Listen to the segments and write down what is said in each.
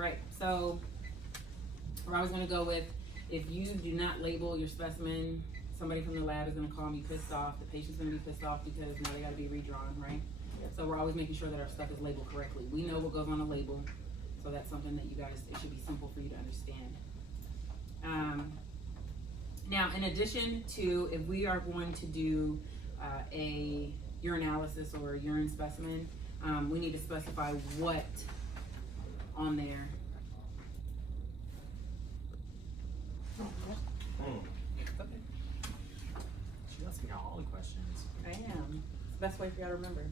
Right. So we're always going to go with, if you do not label your specimen, somebody from the lab is going to call me pissed off. The patient's going to be pissed off because now they got to be redrawn, right? Yep. So we're always making sure that our stuff is labeled correctly. We know what goes on a label, so that's something that you guys, it should be simple for you to understand. Now, in addition to, if we are going to do a urinalysis or a urine specimen, we need to specify what on there. She must be all the questions. I am. It's the best way for y'all to remember.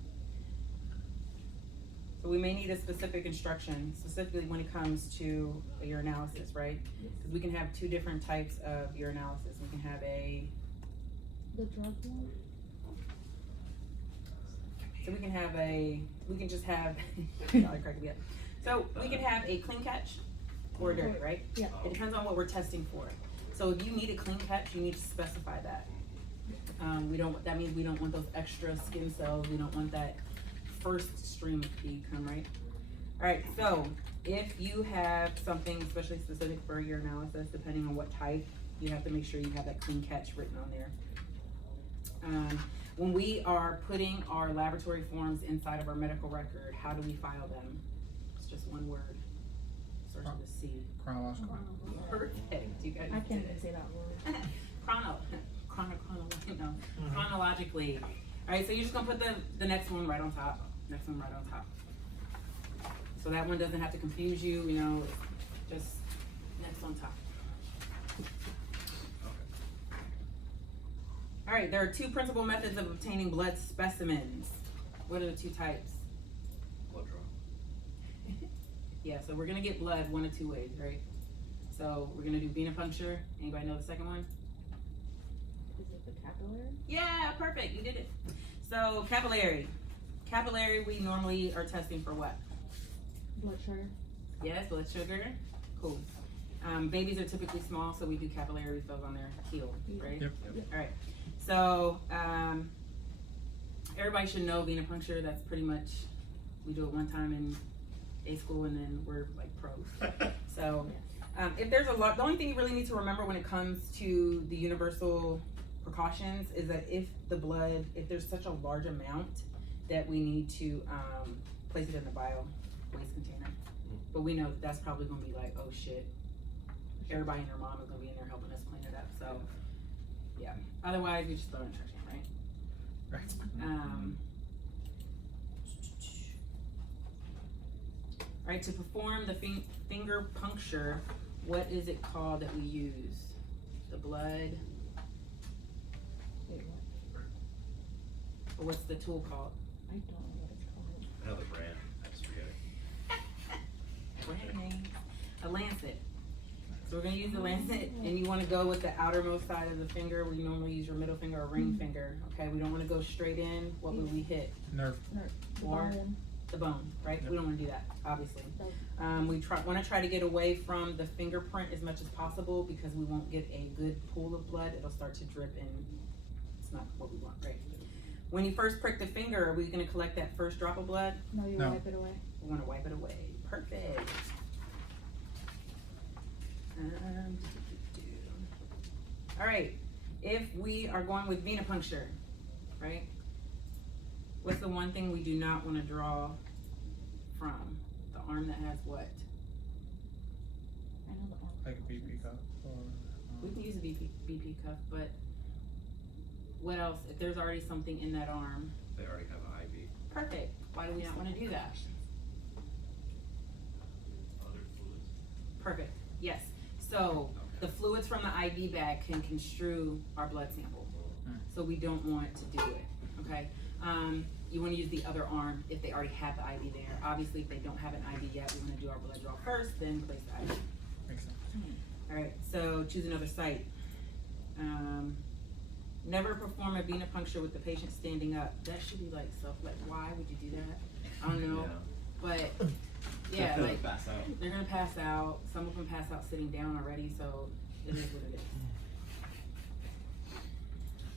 So we may need a specific instruction, specifically when it comes to a urinalysis, right? Because we can have two different types of urinalysis. We can have The drug one? so we can have we can just have, y'all are cracking me up. So we can have a clean catch or a dirty, right? Yeah. It depends on what we're testing for. So if you need a clean catch, you need to specify that. That means we don't want those extra skin cells. We don't want that first stream of pee come, right? All right, so if you have something especially specific for your analysis, depending on what type, you have to make sure you have that clean catch written on there. When we are putting our laboratory forms inside of our medical record, how do we file them? It's just one word. Starts with a C. Chronological. Perfect. You guys I can't did even it. say that word. Chronologically. All right, so you're just gonna put the next one right on top. Next one right on top. So that one doesn't have to confuse you, you know, just next on top. All right, there are two principal methods of obtaining blood specimens. What are the two types? Blood draw. Yeah, so we're gonna get blood one of two ways, right? So we're gonna do venipuncture. Anybody know the second one? Is it the capillary? Yeah, perfect, you did it. So capillary. Capillary, we normally are testing for what? Blood sugar? Yes, blood sugar. Cool. Babies are typically small, so we do capillary refills on their heel, right? Yep. All right. So everybody should know venipuncture. That's pretty much, we do it one time in A school and then we're like pros. So if there's a lot, the only thing you really need to remember when it comes to the universal precautions is that if there's such a large amount that we need to place it in the bio waste container. But we know that's probably gonna be like, oh shit, everybody and their mom is gonna be in there helping us clean it up. So yeah, otherwise we just throw it in the trash can, right? Right. All right, to perform the finger puncture, what is it called that we use? The blood, Wait, what? or what's the tool called? I don't know what it's called. I know the brand. I just forget it. Brand name. A lancet. So we're gonna use the lancet, and you wanna go with the outermost side of the finger. We normally use your middle finger or ring finger, okay? We don't wanna go straight in. What would we hit? Nerve. Or the bone, right? We don't wanna do that, obviously. We wanna try to get away from the fingerprint as much as possible because we won't get a good pool of blood. It'll start to drip and it's not what we want, right? When you first prick the finger, are we gonna collect that first drop of blood? No, you No. wipe it away. We wanna wipe it away. Perfect. All right, if we are going with venipuncture, right? What's the one thing we do not want to draw from? The arm that has what? I know the arm. Like a BP cup. Or, We can use a BP cuff, but what else? If there's already something in that arm, They already have an IV. perfect. Why do we not want to do that? Other fluids. Perfect, yes. So the fluids from the IV bag can construe our blood sample. So we don't want to do it, okay? You wanna use the other arm if they already have the IV there. Obviously, if they don't have an IV yet, we wanna do our blood draw first, then place the IV. makes sense. All right, so choose another site. Never perform a venipuncture with the patient standing up. That should be like why would you do that? I don't know, but yeah, They'll like pass out. they're gonna pass out. Some of them pass out sitting down already, so it is what it is.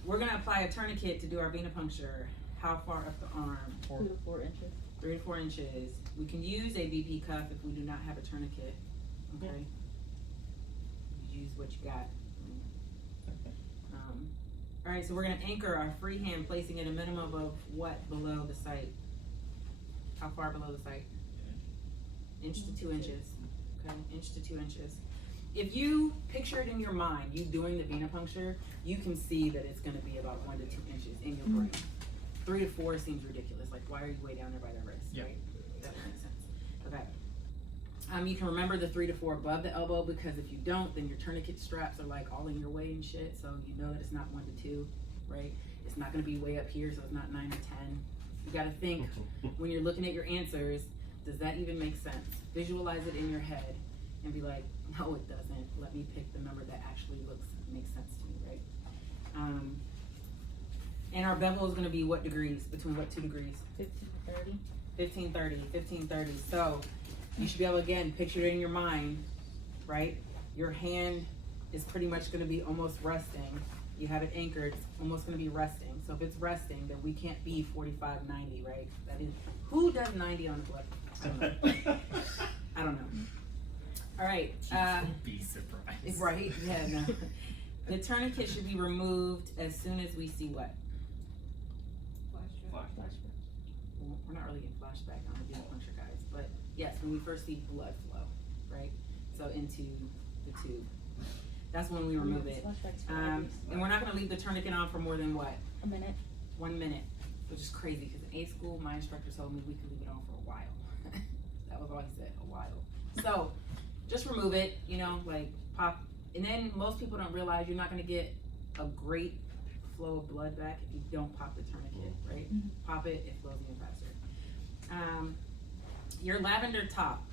We're gonna apply a tourniquet to do our venipuncture. How far up the arm? 2 to 4 inches. 3 to 4 inches. We can use a VP cuff if we do not have a tourniquet. Okay. Use what you got. All right, so we're gonna anchor our free hand, placing it a minimum of what below the site? How far below the site? Inch to 2 inches. Okay, inch to 2 inches. If you picture it in your mind, you doing the venipuncture, you can see that it's gonna be about 1 to 2 inches in your brain. 3 to 4 seems ridiculous. Like, why are you way down there by the wrist? Yeah. Right? That makes sense. Okay. You can remember the 3 to 4 above the elbow, because if you don't, then your tourniquet straps are like all in your way and shit. So you know that it's not 1 to 2, right? It's not gonna be way up here, so it's not 9 or 10. You gotta think when you're looking at your answers, does that even make sense? Visualize it in your head and be like, no, it doesn't. Let me pick the number that actually makes sense to me, right? And our bevel is gonna be what degrees? Between what 2 degrees? 1530. 1530. So you should be able to, again, picture it in your mind, right? Your hand is pretty much gonna be almost resting. You have it anchored, it's almost gonna be resting. So if it's resting, then we can't be 45, 90, right? That is, who does 90 on the blood? I don't know. I don't know. All right. Be surprised. Right, yeah, no. The tourniquet should be removed as soon as we see what? Flashback. Well, we're not really in flashback on the venipuncture, guys, but yes, when we first see blood flow, right? So into the tube. That's when we remove it. Flashbacks for And babies. we're not gonna leave the tourniquet on for more than what? A minute. 1 minute, which is crazy, because in A school, my instructor told me we could leave it on for a while. That was all he said, a while. So, just remove it, you know, like pop, and then most people don't realize you're not gonna get a great flow of blood back if you don't pop the tourniquet, right? Mhm. Pop it, it flows even faster. Your lavender top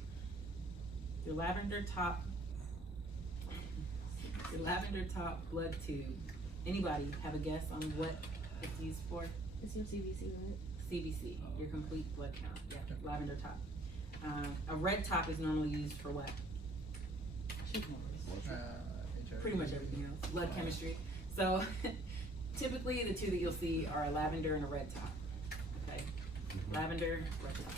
blood tube. Anybody have a guess on what it's used for? It's your CVC, right? CBC, your complete blood count. Yeah, lavender top. A red top is normally used for what? Pretty much everything else. Blood chemistry. So typically the two that you'll see are a lavender and a red top. Okay? Lavender, red top.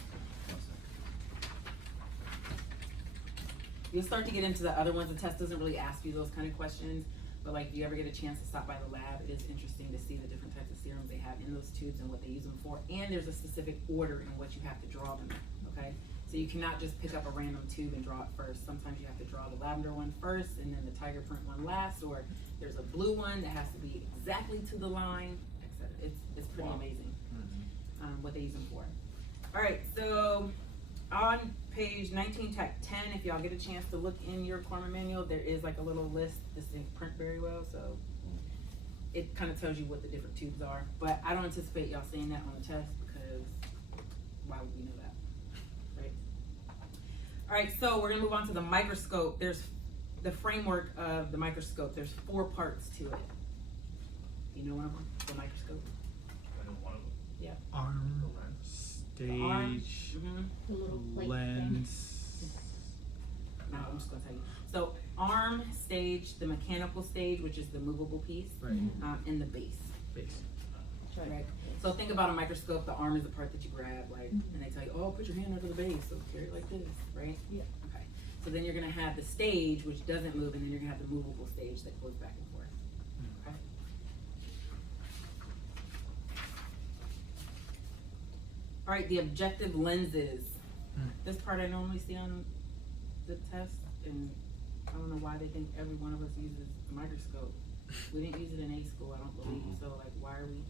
You'll start to get into the other ones. The test doesn't really ask you those kind of questions, but like if you ever get a chance to stop by the lab, it is interesting to see the different types of serums they have in those tubes and what they use them for. And there's a specific order in what you have to draw them in, okay? So you cannot just pick up a random tube and draw it first. Sometimes you have to draw the lavender one first and then the tiger print one last, or there's a blue one that has to be exactly to the line, etc. It's pretty amazing what they use them for. All right, so on page 19, tech 10, if y'all get a chance to look in your requirement manual, there is like a little list. This didn't print very well, so it kind of tells you what the different tubes are. But I don't anticipate y'all seeing that on the test, because why would we know that, right? All right, so we're gonna move on to the microscope. There's the framework of the microscope. There's 4 parts to it. You know one of them? The microscope? I know one of them. Yeah. Arm, The arm. stage, Mm-hmm. The little plate thing. lens. No, I'm just gonna tell you. So arm stage, the mechanical stage, which is the movable piece, Right. and the base. Base. Right. So think about a microscope. The arm is the part that you grab, like, and they tell you, oh, put your hand over the base, so carry it like this, right? Yeah. Okay. So then you're gonna have the stage, which doesn't move, and then you're gonna have the movable stage that goes back and forth. Okay. All right, the objective lenses. This part I normally see on the test, and I don't know why they think every one of us uses a microscope. We didn't use it in A school, I don't believe, so like, why are we?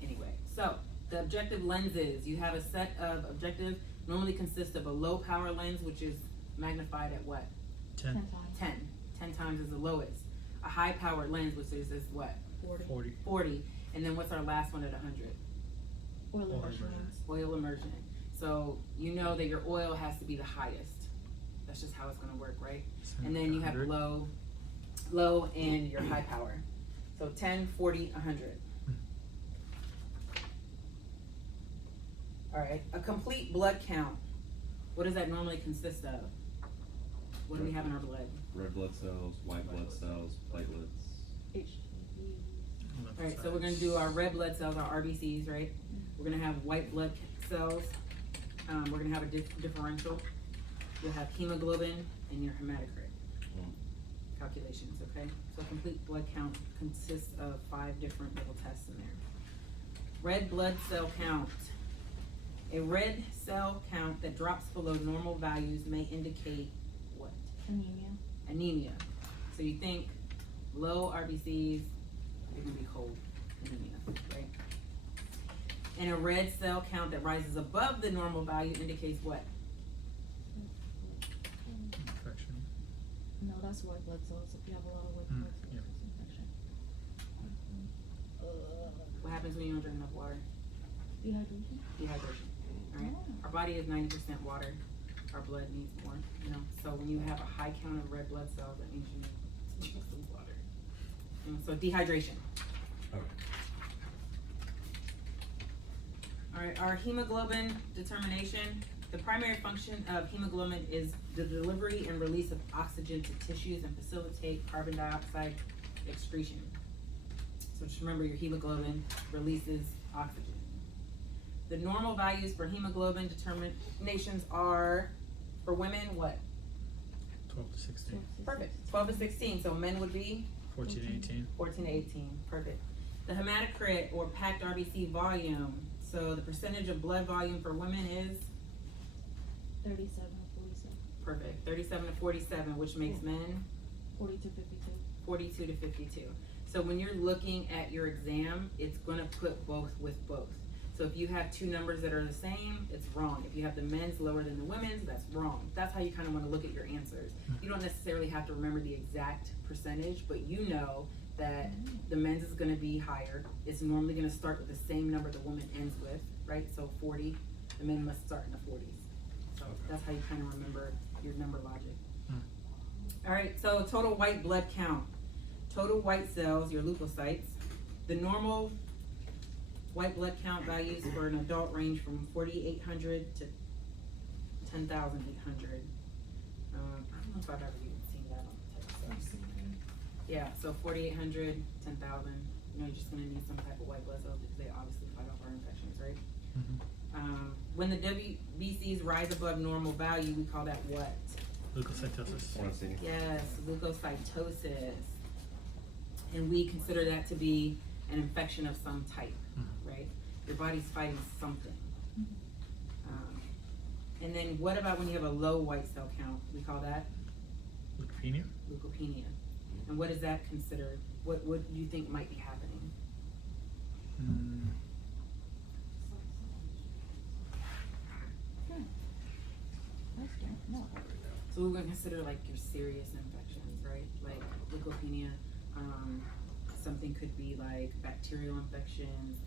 Anyway, so the objective lenses, you have a set of objectives, normally consist of a low power lens, which is magnified at what? 10 10. times. 10 times is the lowest. A high power lens, which is what? 40. 40. And then what's our last one at 100? Oil Oil immersion. immersion. Oil immersion. So you know that your oil has to be the highest. That's just how it's gonna work, right? And then you have 100. low, and your high power. So 10, 40, 100. All right, a complete blood count. What does that normally consist of? What do we have in our blood? Red blood cells, white blood cells, platelets. HTV. All right, so we're gonna do our red blood cells, our RBCs, right? We're gonna have white blood cells, We're gonna have a differential. You'll have hemoglobin and your hematocrit calculations, okay? So a complete blood count consists of 5 different little tests in there. Red blood cell count. A red cell count that drops below normal values may indicate what? Anemia. Anemia. So you think low RBCs, you're gonna be cold anemia, right? And a red cell count that rises above the normal value indicates what? Infection. No, that's white blood cells. If you have a lot of white blood cells, yeah. it's infection. What happens when you don't drink enough water? Dehydration. Dehydration. Alright? Oh. Our body is 90% water. Our blood needs more, you know? So when you have a high count of red blood cells, that means you need to drink some water. So dehydration. Okay. Alright, our hemoglobin determination. The primary function of hemoglobin is the delivery and release of oxygen to tissues and facilitate carbon dioxide excretion. So just remember, your hemoglobin releases oxygen. The normal values for hemoglobin determinations are, for women, what? 12 to 16. Perfect. 12 to 16. So men would be 14 to 18. 14 to 18. Perfect. The hematocrit or packed RBC volume. So the percentage of blood volume for women is 37 to 47. perfect. 37 to 47, which makes men 40 to 52. 42 to 52. So when you're looking at your exam, it's going to put both with both. So if you have two numbers that are the same, it's wrong. If you have the men's lower than the women's, that's wrong. That's how you kind of want to look at your answers. You don't necessarily have to remember the exact percentage, but you know that the men's is going to be higher. It's normally going to start with the same number the woman ends with, right? So 40, the men must start in the 40s. So that's how you kind of remember your number logic. All right, so total white blood count. Total white cells, your leukocytes. The normal white blood count values for an adult range from 4,800 to 10,800. I don't know if I've ever even seen that on the test. Yeah, so 4,800, 10,000. You know, you're just gonna need some type of white blood cells because they obviously fight off our infections, right? When the WBCs rise above normal value, we call that what? Leukocytosis. I wanna see. Yes, leukocytosis. And we consider that to be an infection of some type, right? Your body's fighting something. And then what about when you have a low white cell count? We call that Leukopenia. leukopenia. And what is that considered? What do you think might be happening? So we're gonna consider like your serious infections, right? Like leukopenia. Something could be like bacterial infections,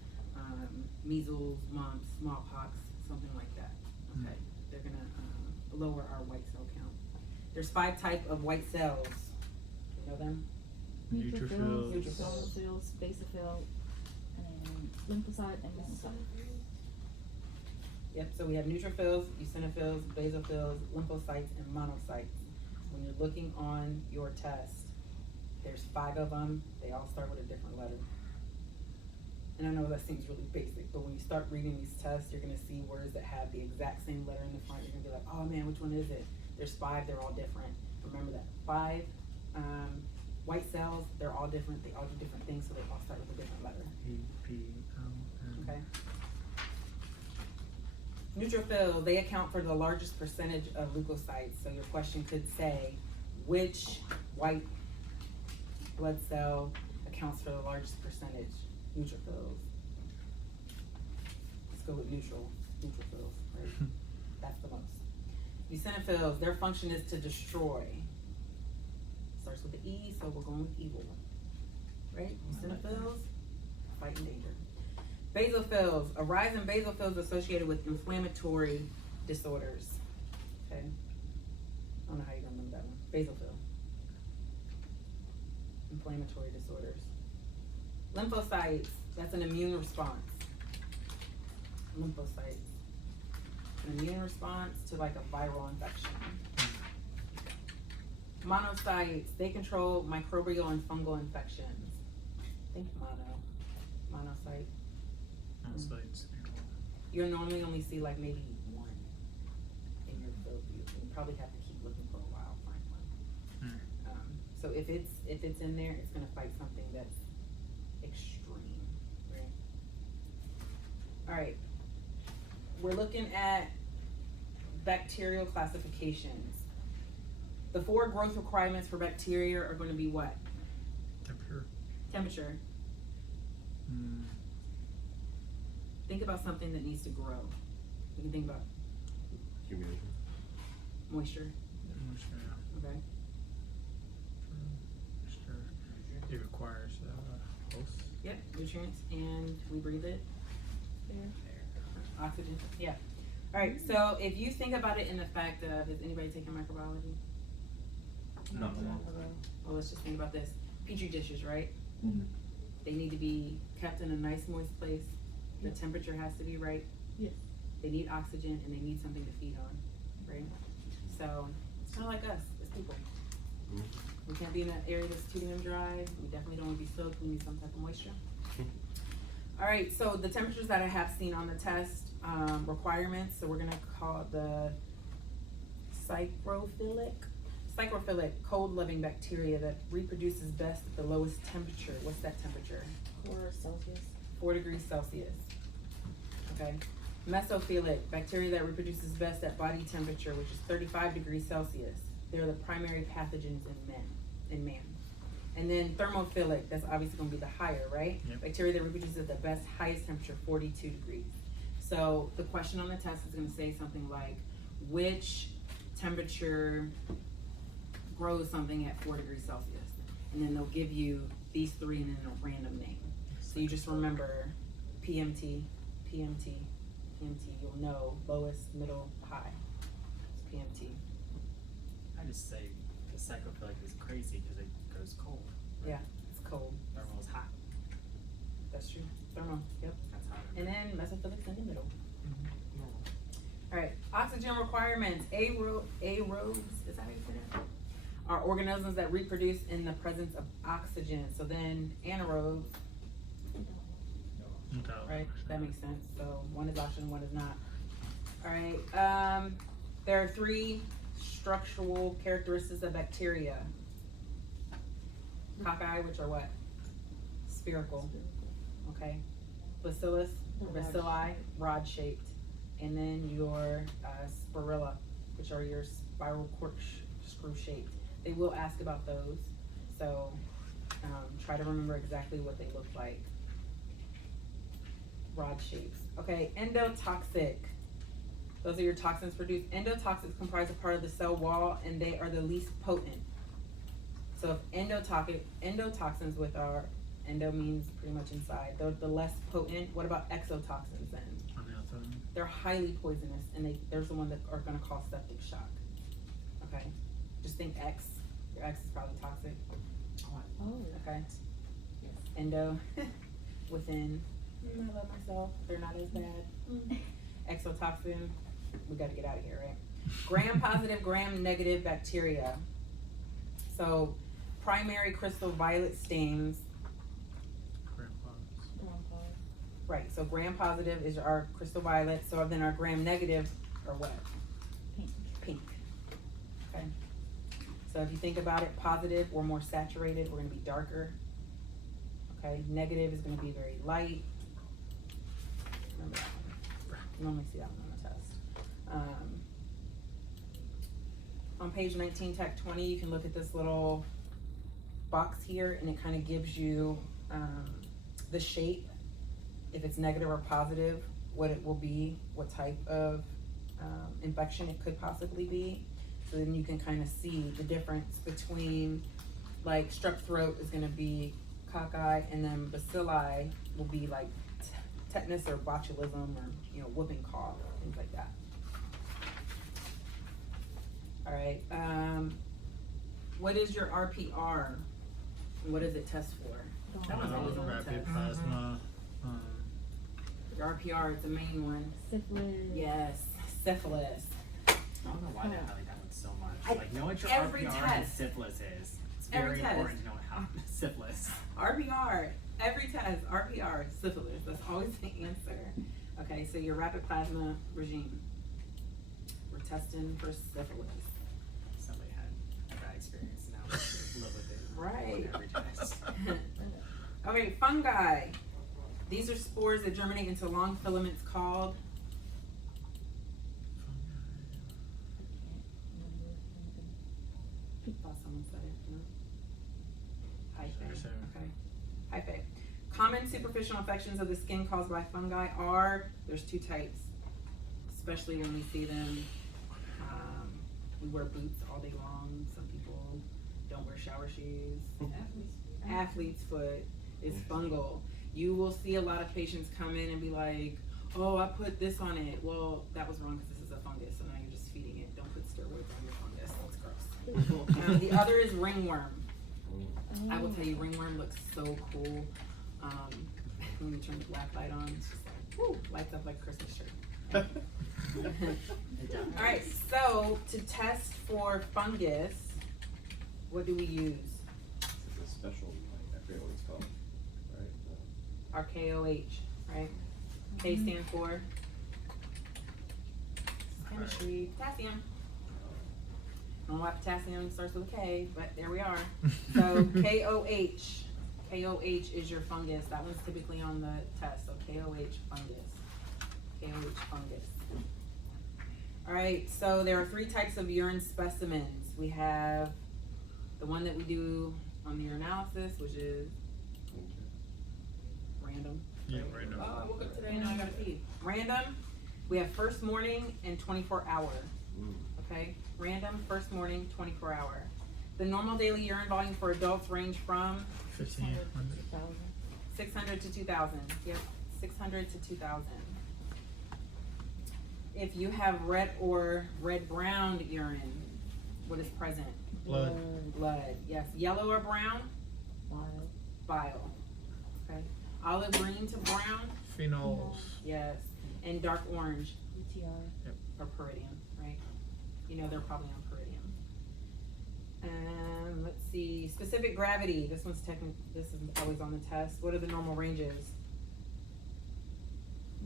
measles, mumps, smallpox, something like that. Okay, they're gonna lower our white cell count. There's 5 types of white cells. You know them? Neutrophils. Neutrophils. Basophil, and lymphocyte and monocyte. Yep, so we have neutrophils, eosinophils, basophils, lymphocytes, and monocytes. When you're looking on your test, there's 5 of them. They all start with a different letter. And I know that seems really basic, but when you start reading these tests, you're gonna see words that have the exact same letter in the front. You're gonna be like, oh man, which one is it? There's 5, they're all different. Remember that. 5 white cells, they're all different. They all do different things, so they all start with a different letter. Okay. Neutrophils, they account for the largest percentage of leukocytes. So your question could say, which white blood cell accounts for the largest percentage? Neutrophils. Let's go with neutrophils, right? That's the most. Eosinophils, their function is to destroy. Starts with the E, so we're going with evil. Right? Eosinophils, fighting danger. Basophils, a rise in basophils associated with inflammatory disorders. Okay? I don't know how you remember that one. Basophil. Inflammatory disorders. Lymphocytes, that's an immune response. Lymphocytes. An immune response to like a viral infection. Monocytes, they control microbial and fungal infections. Think monocyte. Monocytes. You'll normally only see like maybe 1 probably have to keep looking for a while, find one. Hmm. So if it's in there, it's gonna fight something that's extreme, right? All right, we're looking at bacterial classifications. The 4 growth requirements for bacteria are going to be what? Temperature. Temperature. Hmm. Think about something that needs to grow. You can think about Humidity. moisture, Moisture. okay? Moisture. It requires host. Yep, nutrients, and we breathe it. Oxygen, yeah. All right, so if you think about it in the fact of, is anybody taking microbiology? No. Well, let's just think about this. Petri dishes, right? Mhm. They need to be kept in a nice moist place. The temperature has to be right. Yes. They need oxygen and they need something to feed on, right? So it's kind of like us as people. Mhm. We can't be in an area that's too damn dry. We definitely don't want to be soaked. We need some type of moisture. All right, so the temperatures that I have seen on the test requirements, so we're gonna call it the psychrophilic cold-loving bacteria that reproduces best at the lowest temperature. What's that temperature? 4 Celsius. 4 degrees Celsius. Okay. Mesophilic bacteria that reproduces best at body temperature, which is 35 degrees Celsius. They're the primary pathogens in man. And then thermophilic, that's obviously going to be the higher, right? Yep. Bacteria that reproduces at the best, highest temperature, 42 degrees. So the question on the test is going to say something like, which temperature grows something at 4 degrees Celsius? And then they'll give you these 3 and then a random name. So you just remember PMT, PMT, PMT. You'll know lowest, middle, high. It's PMT. I just say the psychophilic is crazy because it goes cold. Yeah, it's cold. Thermal is hot. That's true. Thermal. Yep. That's hot. And then mesophilic's in the middle. Normal. All right. Oxygen requirements. Aerobes. Is that how you say that? Are organisms that reproduce in the presence of oxygen. So then anaerobes. Right, that makes sense. So one is oxygen, one is not. All right. There are 3 structural characteristics of bacteria. Cocci, which are what? Spherical. Okay. Bacillus, bacilli, rod shaped, and then your spirilla, which are your spiral corkscrew shaped. They will ask about those, so try to remember exactly what they look like. Rod shapes. Okay, endotoxic. Those are your toxins produced. Endotoxics comprise a part of the cell wall, and they are the least potent. So if endotoxins with our endo means pretty much inside, they're the less potent. What about exotoxins then? On the outside. They're highly poisonous, and there's the one that are going to cause septic shock. Okay, just think X. Your X is probably toxic. Oh. Okay. Endo within. I love myself. They're not as bad. Exotoxin. We got to get out of here, right? Gram-positive, gram-negative bacteria. So, primary crystal violet stains. Grandpa's. Right. So, gram-positive is our crystal violet. So then our gram-negative are what? Pink. Pink. Okay. So if you think about it, positive, we're more saturated. We're going to be darker. Okay. Negative is going to be very light. Remember that one. You normally see that one on the test. On page 19, Tech 20, you can look at this little box here, and it kind of gives you the shape, if it's negative or positive, what it will be, what type of infection it could possibly be. So then you can kind of see the difference between, like, strep throat is going to be cocci, and then bacilli will be like tetanus or botulism, or whooping cough, things like that. All right. What is your RPR? What does it test for? That was always on the Rapid test. plasma. Your RPR is the main one. Syphilis. Yes, syphilis. I don't know why they highlight that one so much. Like, know what your Every RPR and test. syphilis is. It's Every very test. important to know how syphilis. RPR, every test, RPR, syphilis. That's always the answer. Okay, so your rapid plasma regime. We're testing for syphilis. Somebody had a bad experience, now we have to live with it. Right. On every test. Okay, fungi. These are spores that germinate into long filaments called thought someone said it. No? Hyphae. Sure. Okay. Hyphae. Common superficial infections of the skin caused by fungi are, there's two types, especially when we see them. We wear boots all day long. Some people don't wear shower shoes. Athlete's foot is fungal. You will see a lot of patients come in and be like, oh, I put this on it. Well, that was wrong because this is a fungus, so now you're just feeding it. Don't put steroids on your fungus. That's gross. The other is ringworm. I will tell you, ringworm looks so cool. When you turn the black light on, it's just like, whoo, lights up like a Christmas tree. All right, so to test for fungus, what do we use? It's a special, like, I forget what it's called, right? Our KOH, right? K stands for chemistry, potassium. I don't know why potassium starts with a K, but there we are. So KOH. KOH is your fungus. That one's typically on the test. So KOH fungus. KOH fungus. All right, so there are 3 types of urine specimens. We have the one that we do on the urinalysis, which is random. Yeah, random. Oh, I woke up today and now I gotta pee. Random. We have first morning and 24 hour. Okay, random, first morning, 24 hour. The normal daily urine volume for adults range from 1,500. 600 to 2,000. Yep, 600 to 2,000. If you have red or red-brown urine, what is present? Blood. Blood, yes. Yellow or brown? Bile. Okay. Olive green to brown? Phenols. Yes. And dark orange UTR. or peridium, right? You know they're probably on peridium. And let's see, specific gravity. This is always on the test. What are the normal ranges?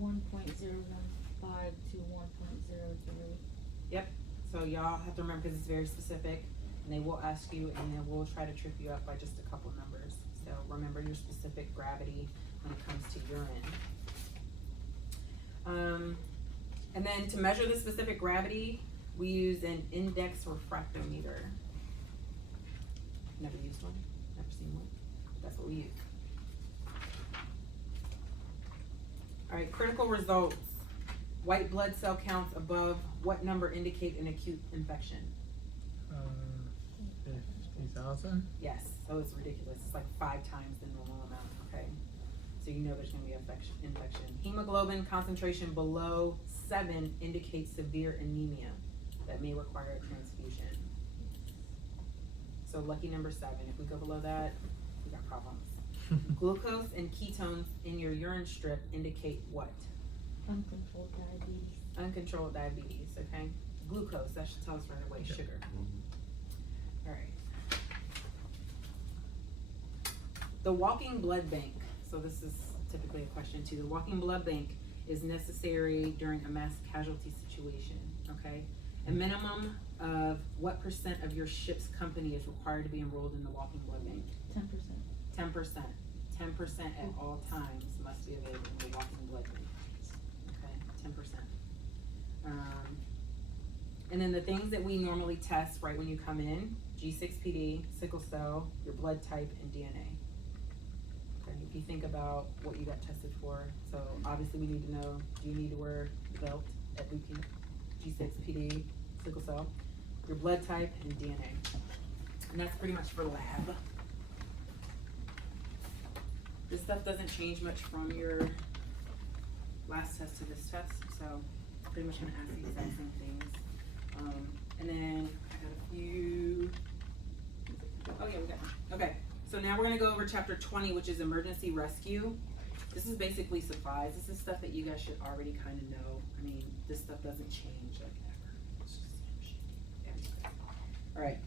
1.015 to 1.03. Yep. So y'all have to remember because it's very specific, and they will ask you, and then we'll try to trip you up by just a couple numbers. So remember your specific gravity when it comes to urine. And then to measure the specific gravity, we use an index refractometer. Never used one, never seen one. That's what we use. All right, critical results. White blood cell counts above what number indicate an acute infection? 50,000. Yes, so it's ridiculous. It's like 5 times the normal amount, okay? So you know there's gonna be infection. Hemoglobin concentration below 7 indicates severe anemia that may require a transfusion. So lucky number 7. If we go below that, we got problems. Glucose and ketones in your urine strip indicate what? Uncontrolled diabetes. Uncontrolled diabetes, okay? Glucose, that should tell us right away, Yep. sugar. All right. The walking blood bank. So this is typically a question too. The walking blood bank is necessary during a mass casualty situation, okay? A minimum of what % of your ship's company is required to be enrolled in the walking blood bank? 10%. 10%. 10% at all times must be available in the walking blood bank. Okay, 10%. And then the things that we normally test right when you come in, G6PD, sickle cell, your blood type, and DNA. Okay, if you think about what you got tested for, so obviously we need to know, do you need to wear the belt at boot camp? G6PD, sickle cell, your blood type, and DNA. And that's pretty much for lab. This stuff doesn't change much from your last test to this test, so it's pretty much gonna ask the exact same things. And then I got a few. Oh yeah, we got one. Okay, so now we're gonna go over chapter 20, which is emergency rescue. This is basically supplies. This is stuff that you guys should already kind of know. I mean, this stuff doesn't change like ever. It's just the same shit everywhere. All right.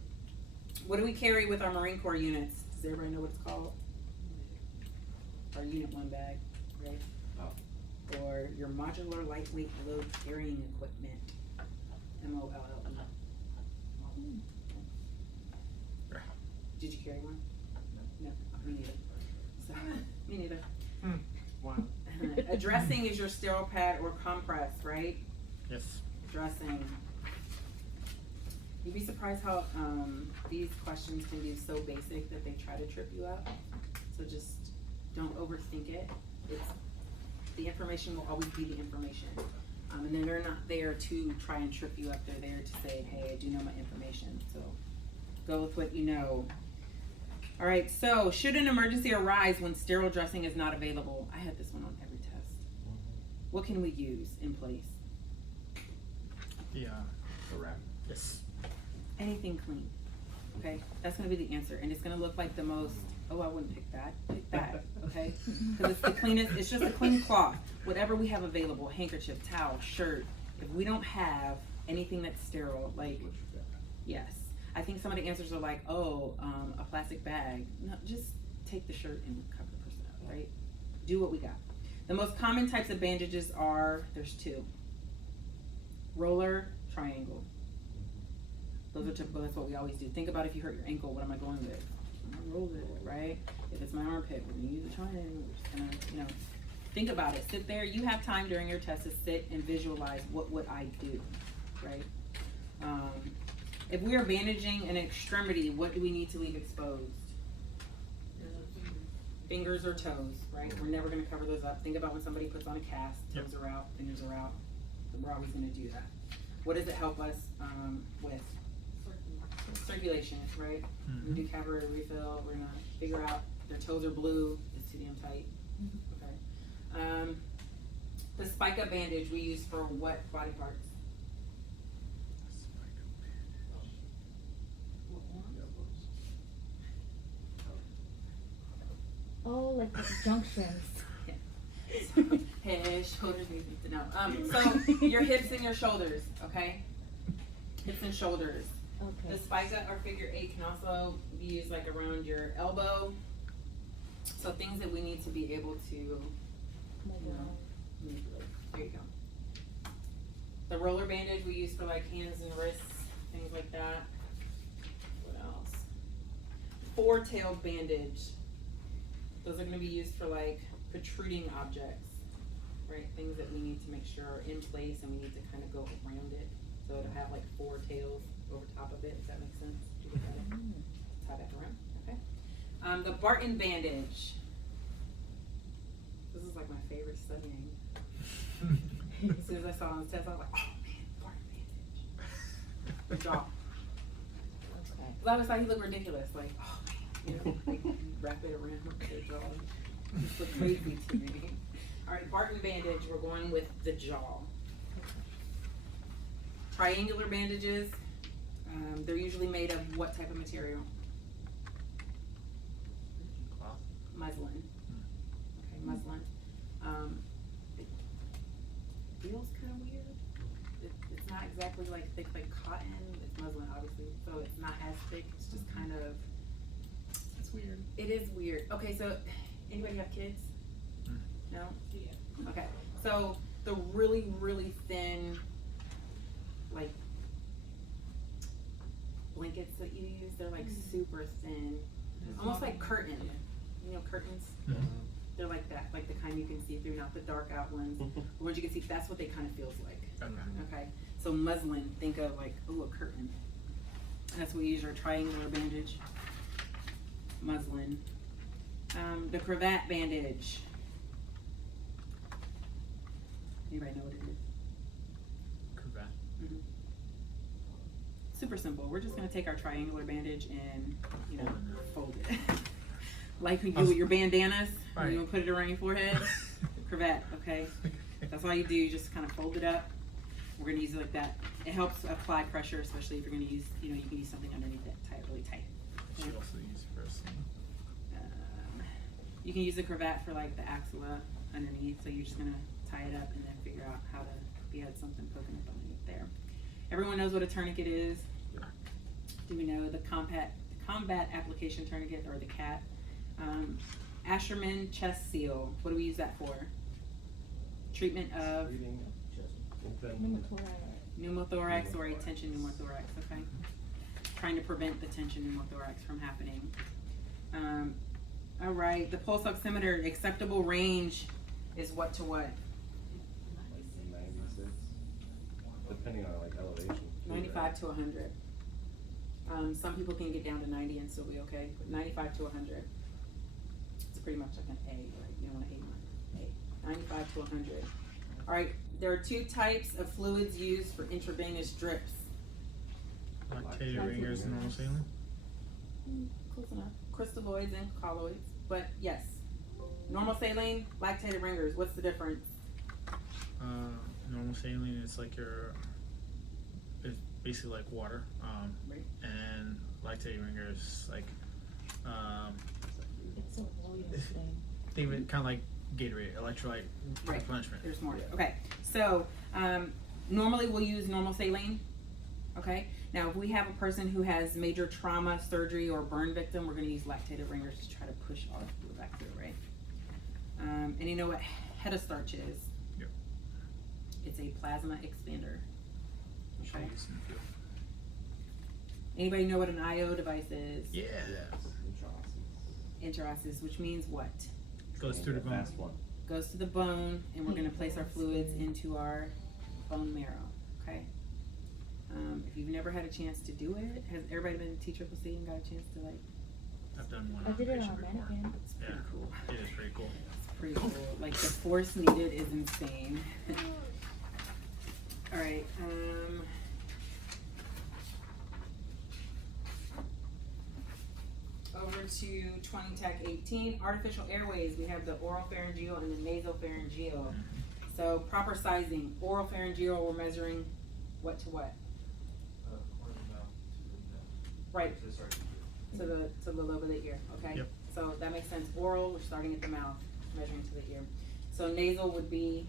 What do we carry with our Marine Corps units? Does everybody know what it's called? Our Unit 1 bag, right? Oh. Or your modular lightweight load carrying equipment. MOLLE. Did you carry one? No, me neither. So, me neither. Wow. A dressing is your sterile pad or compress, right? Yes. Dressing. You'd be surprised how these questions can be so basic that they try to trip you up. So just don't overthink it. The information will always be the information. And then they're not there to try and trip you up. They're there to say, hey, I do know my information. So go with what you know. All right, so should an emergency arise when sterile dressing is not available? I had this one on every test. What can we use in place? Yeah. The wrap. Yes. Anything clean. Okay, that's gonna be the answer, and it's gonna look like the most. Oh, I wouldn't pick that. Pick that, okay? Because it's the cleanest. It's just a clean cloth. Whatever we have available, handkerchief, towel, shirt. If we don't have anything that's sterile, like yes, I think some of the answers are like, oh, a plastic bag. No, just take the shirt and cover the person up, right? Do what we got. The most common types of bandages are there's two. Roller, triangle. Those are typical, that's what we always do. Think about if you hurt your ankle, what am I going with? I'm gonna roll it, right? If it's my armpit, we're gonna use a triangle. We're just gonna, think about it. Sit there, you have time during your test to sit and visualize what would I do, right? If we are bandaging an extremity, what do we need to leave exposed? Fingers or toes, right? We're never gonna cover those up. Think about when somebody puts on a cast, toes are out, fingers are out. We're always gonna do that. What does it help us with? Circulation, right? We do capiillary refill. We're gonna figure out their toes are blue. It's too damn tight. Okay. The spike up bandage we use for what body parts? Oh, like the junctions. Head, shoulders, knees, no. So your hips and your shoulders, okay? Hips and shoulders. Okay. The spica or figure 8 can also be used like around your elbow. So things that we need to be able to manipulate. There you go. The roller bandage we use for like hands and wrists, things like that. What else? 4-tailed bandage. Those are going to be used for like protruding objects, right? Things that we need to make sure are in place and we need to kind of go around it. So it'll have like 4 tails over top of it, if that makes sense. Do you get that? Tie that around, okay? The Barton bandage. This is like my favorite studying. As soon as I saw it on the test, I was like, oh man, Barton bandage. The jaw. Okay. Well, I always thought he looked ridiculous, like, oh man, like wrap it around their jaw. Just look crazy to me. All right, Barton bandage, we're going with the jaw. Triangular bandages, they're usually made of what type of material? Cloth. Muslin. Okay, muslin. It feels kind of weird. It's not exactly like thick like cotton. It's muslin, obviously, so it's not as thick. It's just kind of. It's weird. It is weird. Okay, so anybody have kids? No? Yeah. Okay, so the really, really thin, like, blankets that you use, they're like super thin. Almost like curtain. You know curtains? They're like that, like the kind you can see through, not the dark out ones. The ones you can see, that's what they kind of feels like. Okay, so muslin, think of like, ooh, a curtain. And that's what we use our triangular bandage. Muslin. The cravat bandage. Anybody know what it is? Cravat. Super simple. We're just gonna take our triangular bandage and, fold it. Like we do with your bandanas, Right. you put it around your forehead. Cravat, okay? That's all you do, you just kind of fold it up. We're gonna use it like that. It helps apply pressure, especially if you're gonna use, you can use something underneath it, tie it really tight. She also used first. You can use the cravat for like the axilla underneath, so you're just gonna tie it up and then figure out how to, if you had something poking up underneath there. Everyone knows what a tourniquet is. Do we know the combat application tourniquet, or the CAT? Asherman chest seal. What do we use that for? Treatment of Bleeding, chest, open. Pneumothorax. Pneumothorax or a tension pneumothorax, okay? Trying to prevent the tension pneumothorax from happening. All right, the pulse oximeter acceptable range is what to what? 96, depending on like elevation. too, 95 to 100. Some people can get down to 90 and still be okay, but 95 to 100. It's pretty much like an A, right? You don't want an A. 95 to 100. All right, there are two types of fluids used for intravenous drips. Lactated ringers and normal saline. Close enough. Crystalloids and colloids, but yes. Normal saline, lactated ringers. What's the difference? Normal saline is like it's basically like water. Right. And lactated ringers like It's a volume thing. think of it kind of like Gatorade, electrolyte Right. replenishment. There's more. Yeah. Okay, so normally we'll use normal saline. Okay, now if we have a person who has major trauma, surgery, or burn victim, we're going to use lactated ringers to try to push all the fluid back through, right? And you know what hetastarch is? Yep. It's a plasma expander. Which I Okay. use in the field. Anybody know what an IO device is? Yeah. Interosseous, which means what? Goes through the bone. Fast one. Goes to the bone, and we're going to place our fluids into our bone marrow. Okay. If you've never had a chance to do it, has everybody been to TCCC and got a chance to like? I've done one I did it operation on a before. mannequin. It's Yeah. pretty cool. It is pretty cool. It's pretty cool. Like the force needed is insane. All right. Over to 20 Tech 18, artificial airways. We have the oropharyngeal and the nasopharyngeal. So proper sizing. Oropharyngeal, we're measuring what to what? Right. To the lobe of the ear. Okay. Yep. So that makes sense. Oral, we're starting at the mouth, measuring to the ear. So nasal would be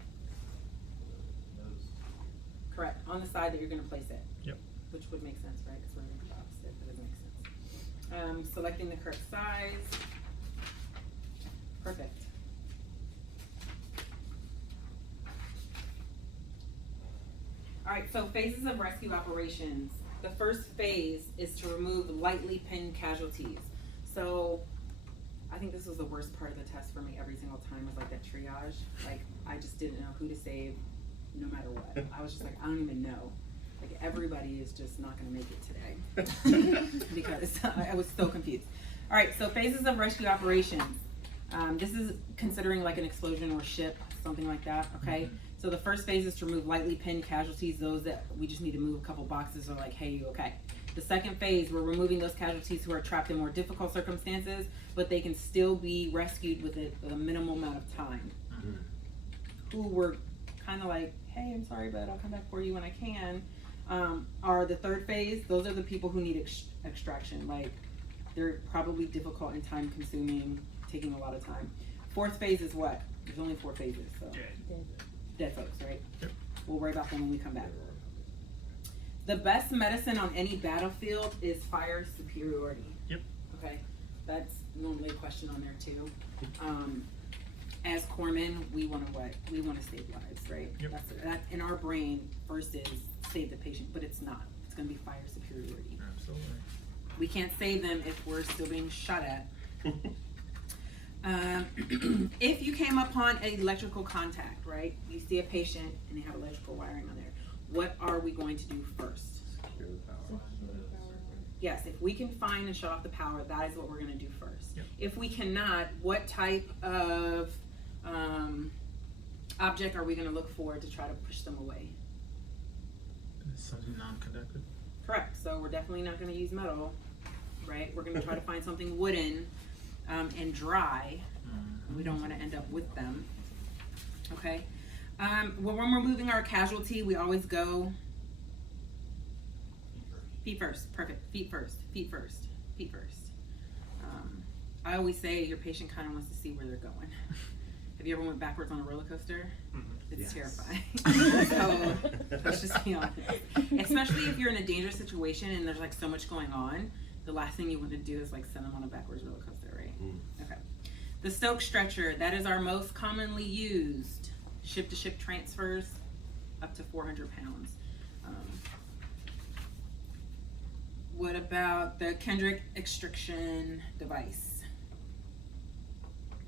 correct on the side that you're going to place it. Yep. Which would make sense, right? Because we're going to do the opposite. That doesn't make sense. Selecting the correct size. Perfect. All right, so phases of rescue operations. The first phase is to remove lightly pinned casualties. So I think this was the worst part of the test for me every single time, was like that triage. Like, I just didn't know who to save no matter what. I was just like, I don't even know. Like, everybody is just not gonna make it today. Because I was so confused. All right, so phases of rescue operations. This is considering like an explosion or ship, something like that, okay? So the first phase is to remove lightly pinned casualties, those that we just need to move a couple boxes or like, hey, you okay? The second phase, we're removing those casualties who are trapped in more difficult circumstances, but they can still be rescued with a minimal amount of time. Who were kind of like, hey, I'm sorry, but I'll come back for you when I can. Are the third phase, those are the people who need extraction. Like, they're probably difficult and time consuming, taking a lot of time. Fourth phase is what? There's only 4 phases, so. Dead folks, right? Yep. We'll worry about them when we come back. The best medicine on any battlefield is fire superiority. Yep. Okay, that's normally a question on there too. As corpsmen, we want to what? We want to save lives, right? Yep. That's in our brain. First is save the patient, but it's not. It's going to be fire superiority. Absolutely. We can't save them if we're still being shot at. If you came upon an electrical contact, right? You see a patient and they have electrical wiring on there. What are we going to do first? Secure the power. Yes, if we can find and shut off the power, that is what we're going to do first. Yep. If we cannot, what type of object are we going to look for to try to push them away? Something non-conductive. Correct. So we're definitely not going to use metal, right? We're going to try to find something wooden and dry. We don't want to end up with them. Okay. When we're moving our casualty, we always go feet first. Perfect. Feet first. Feet first. Feet first. I always say your patient kind of wants to see where they're going. Have you ever went backwards on a roller coaster? It's Yes. terrifying. So let's just be honest. Especially if you're in a dangerous situation and there's like so much going on, the last thing you want to do is like send them on a backwards roller coaster, right? Okay. The Stokes stretcher, that is our most commonly used ship-to-ship transfers, up to 400 pounds. What about the Kendrick extriction device?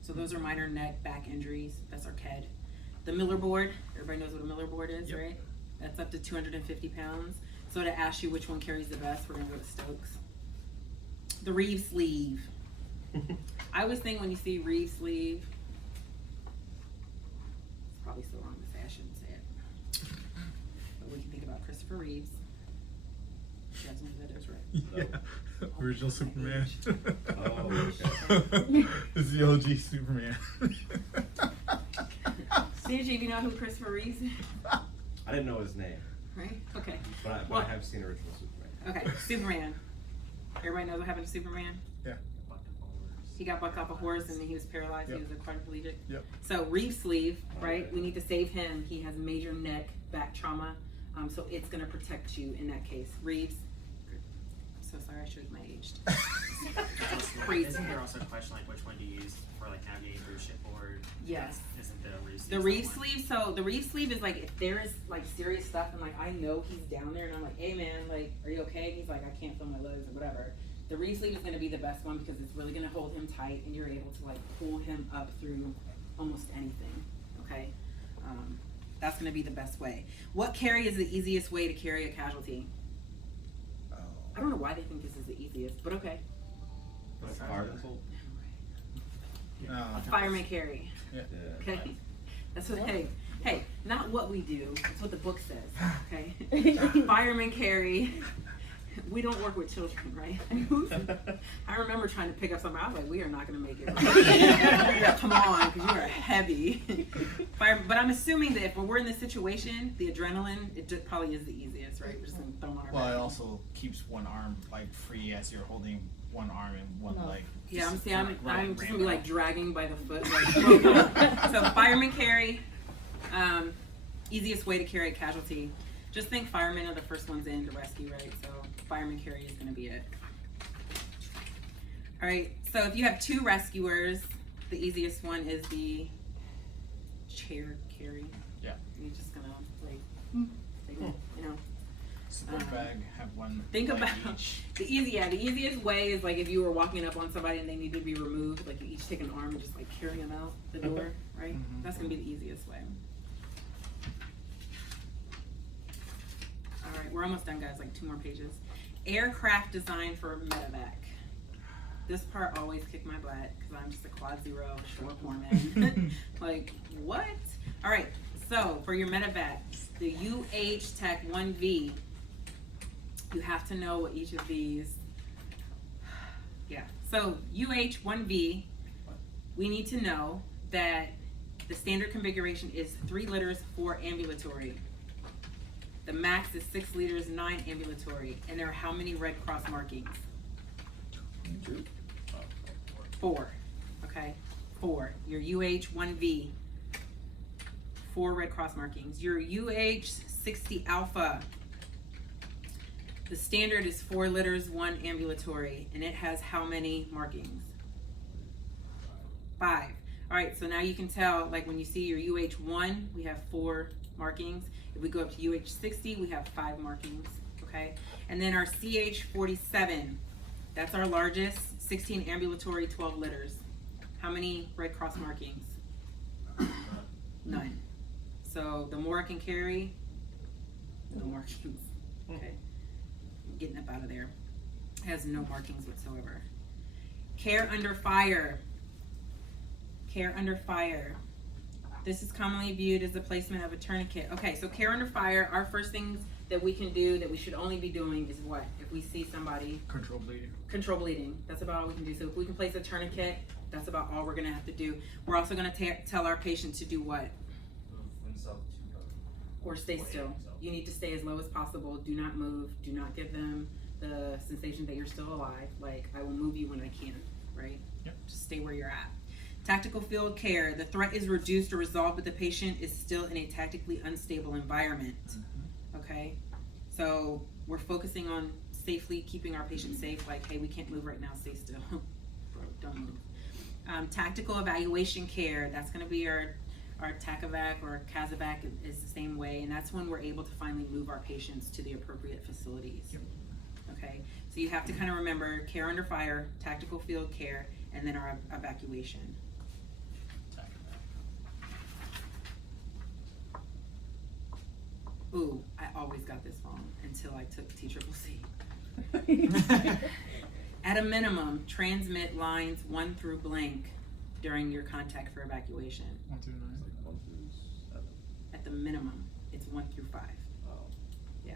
So those are minor neck, back injuries. That's our KED. The Miller board, everybody knows what a Miller board is, Yep. right? That's up to 250 pounds. So to ask you which one carries the best, we're gonna go to Stokes. The Reeve sleeve. I always think when you see Reeve sleeve, it's probably so wrong to say, I shouldn't say it. But we can think about Christopher Reeves. You guys know who that is, right? Yeah. Original Superman. Oh, okay. It's the OG Superman. CJ, do you know who Christopher Reeves is? I didn't know his name, Right? Okay. but Well- I have seen original Superman. Okay, Superman. Everybody knows what happened to Superman? He got bucked off a horse and then he was paralyzed. Yep. He was a quadriplegic. Yep. So Reeve sleeve, right? Okay. We need to save him. He has major neck, back trauma. So it's gonna protect you in that case. Reeves. I'm so sorry I showed my age. Crazy. Isn't there also a question like which one to use for like navigating through shipboard? Yes. Isn't the Reeve sleeve The the Reeve one? sleeve, so the Reeve sleeve is like if there is like serious stuff and like I know he's down there and I'm like, hey man, like, are you okay? And he's like, I can't feel my legs or whatever. The Reeve sleeve is gonna be the best one because it's really gonna hold him tight and you're able to like pull him up through almost anything, okay? That's gonna be the best way. What carry is the easiest way to carry a casualty? I don't know why they think this is the easiest, but okay. Like Parkinson? A fireman carry, Yeah. okay? That's what, hey, not what we do, it's what the book says, okay? Fireman carry. We don't work with children, right? I remember trying to pick up something. I was like, we are not going to make it. Yeah, come on, because you are heavy. But I'm assuming that if we're in this situation, the adrenaline, it just probably is the easiest, right? We're just going to throw them on our Well, back. it also keeps one arm like free as you're holding one arm and one No. leg. Yeah, I'm Just saying, like I'm just going to be like Rambo. dragging by the foot. Like, so fireman carry, easiest way to carry a casualty. Just think firemen are the first ones in to rescue, right? So fireman carry is gonna be it. All right, so if you have two rescuers, the easiest one is the chair carry. Yeah. You're just gonna like, take it, you know. Support bag, have one Think leg about each. the easiest way is like if you were walking up on somebody and they need to be removed, like you each take an arm and just like carry them out the door, right? Mhm. That's gonna be the easiest way. All right, we're almost done, guys. Like 2 more pages. Aircraft design for medevac. This part always kicked my butt because I'm just a quad zero short foreman. Like what? All right. So for your medevac, the UH Tech 1V, you have to know what each of these. Yeah. So UH 1V, we need to know that the standard configuration is 3 liters, 4 ambulatory. The max is 6 liters, 9 ambulatory. And there are how many Red Cross markings? 2? 4. Okay? 4. Your UH-1V, 4 Red Cross markings. Your UH-60 Alpha, the standard is 4 liters, 1 ambulatory. And it has how many markings? 5. All right, so now you can tell, like when you see your UH-1, we have 4 markings. If we go up to UH-60, we have 5 markings, okay? And then our CH-47, that's our largest, 16 ambulatory, 12 litters. How many Red Cross markings? None. So the more it can carry, no markings, okay? Getting up out of there. It has no markings whatsoever. Care under fire. Care under fire. This is commonly viewed as the placement of a tourniquet. Okay, so care under fire, our first things that we can do that we should only be doing is what? If we see somebody, Control bleeding. control bleeding. That's about all we can do. So if we can place a tourniquet, that's about all we're gonna have to do. We're also gonna tell our patient to do what? Move himself to Or stay Way still. himself. You need to stay as low as possible. Do not move. Do not give them the sensation that you're still alive. Like, I will move you when I can, right? Yep. Just stay where you're at. Tactical field care. The threat is reduced or resolved, but the patient is still in a tactically unstable environment. Okay? So we're focusing on safely keeping our patient safe. Like, hey, we can't move right now. Stay still. Bro, don't move. Tactical evaluation care. That's going to be our our Tacavac or Casevac is the same way, and that's when we're able to finally move our patients to the appropriate facilities. Yep. Okay, so you have to kind of remember care under fire, tactical field care, and then our evacuation. Ooh, I always got this wrong until I took TCCC. At a minimum, transmit lines 1 through blank during your contact for evacuation. 1 through 9. It's like 1 through 7. At the minimum, it's 1 through 5. Oh. Yeah.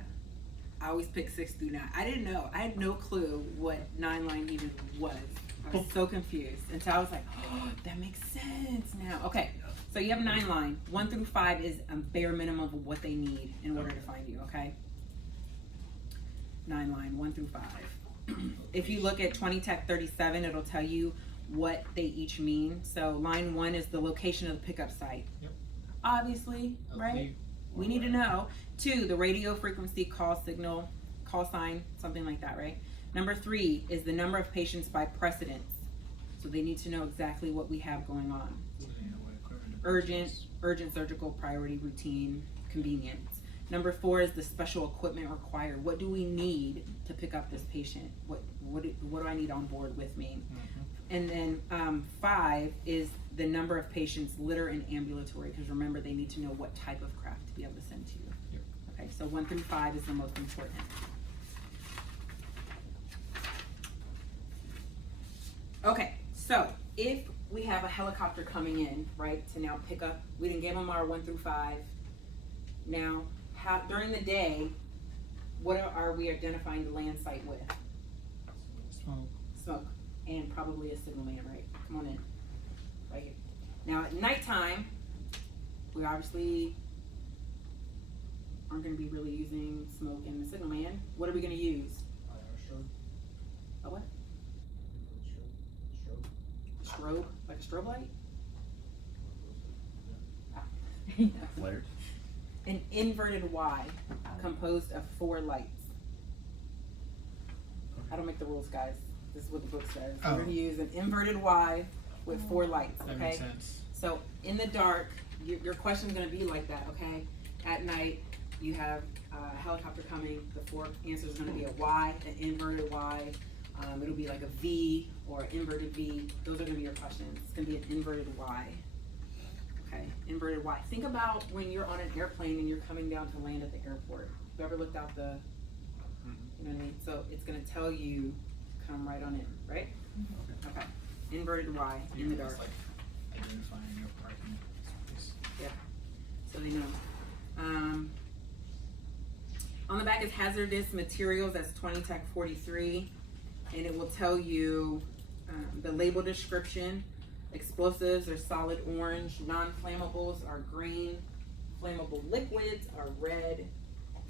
I always pick 6 through 9. I didn't know. I had no clue what 9 line even was. I was so confused until I was like, oh, that makes sense now. Okay, so you have 9 line. 1 through 5 is a bare minimum of what they need in order to find you, okay? 9 line, 1 through 5. If you look at 20 Tech 37, it'll tell you what they each mean. So line 1 is the location of the pickup site. Yep. Obviously, right? We need to know. 2, the radio frequency call signal, call sign, something like that, right? Number 3 is the number of patients by precedence. So they need to know exactly what we have going on. Urgent surgical, priority, routine, convenience. Number 4 is the special equipment required. What do we need to pick up this patient? What do I need on board with me? And then 5 is the number of patients, litter and ambulatory, because remember they need to know what type of craft to be able to send to you. Yep. Okay, so 1 through 5 is the most important. Okay, so if we have a helicopter coming in, right, to now pick up, we didn't give them our 1 through 5. Now, during the day, what are we identifying the land site with? Smoke, and probably a signal man, right? Come on in, right here. Now at nighttime, we obviously aren't going to be really using smoke and the signal man. What are we going to use? A what? Strobe, like a strobe light? Flares? An inverted Y composed of 4 lights. I don't make the rules, guys. This is what the book says. We're going to use an inverted Y with 4 lights, That okay? makes sense. So in the dark, your question's going to be like that, okay? At night, you have a helicopter coming. The 4 answers are going to be a Y, an inverted Y. It'll be like a V or an inverted V. Those are going to be your questions. It's going to be an inverted Y. Okay, inverted Y. Think about when you're on an airplane and you're coming down to land at the airport. You ever looked out the, you know what I mean? So it's going to tell you come right on in, right? Okay. Inverted Y in the dark. It's like identifying your parking space. Yeah. So they know. On the back is hazardous materials. That's 20 Tech 43. And it will tell you the label description. Explosives are solid orange. Non-flammables are green. Flammable liquids are red.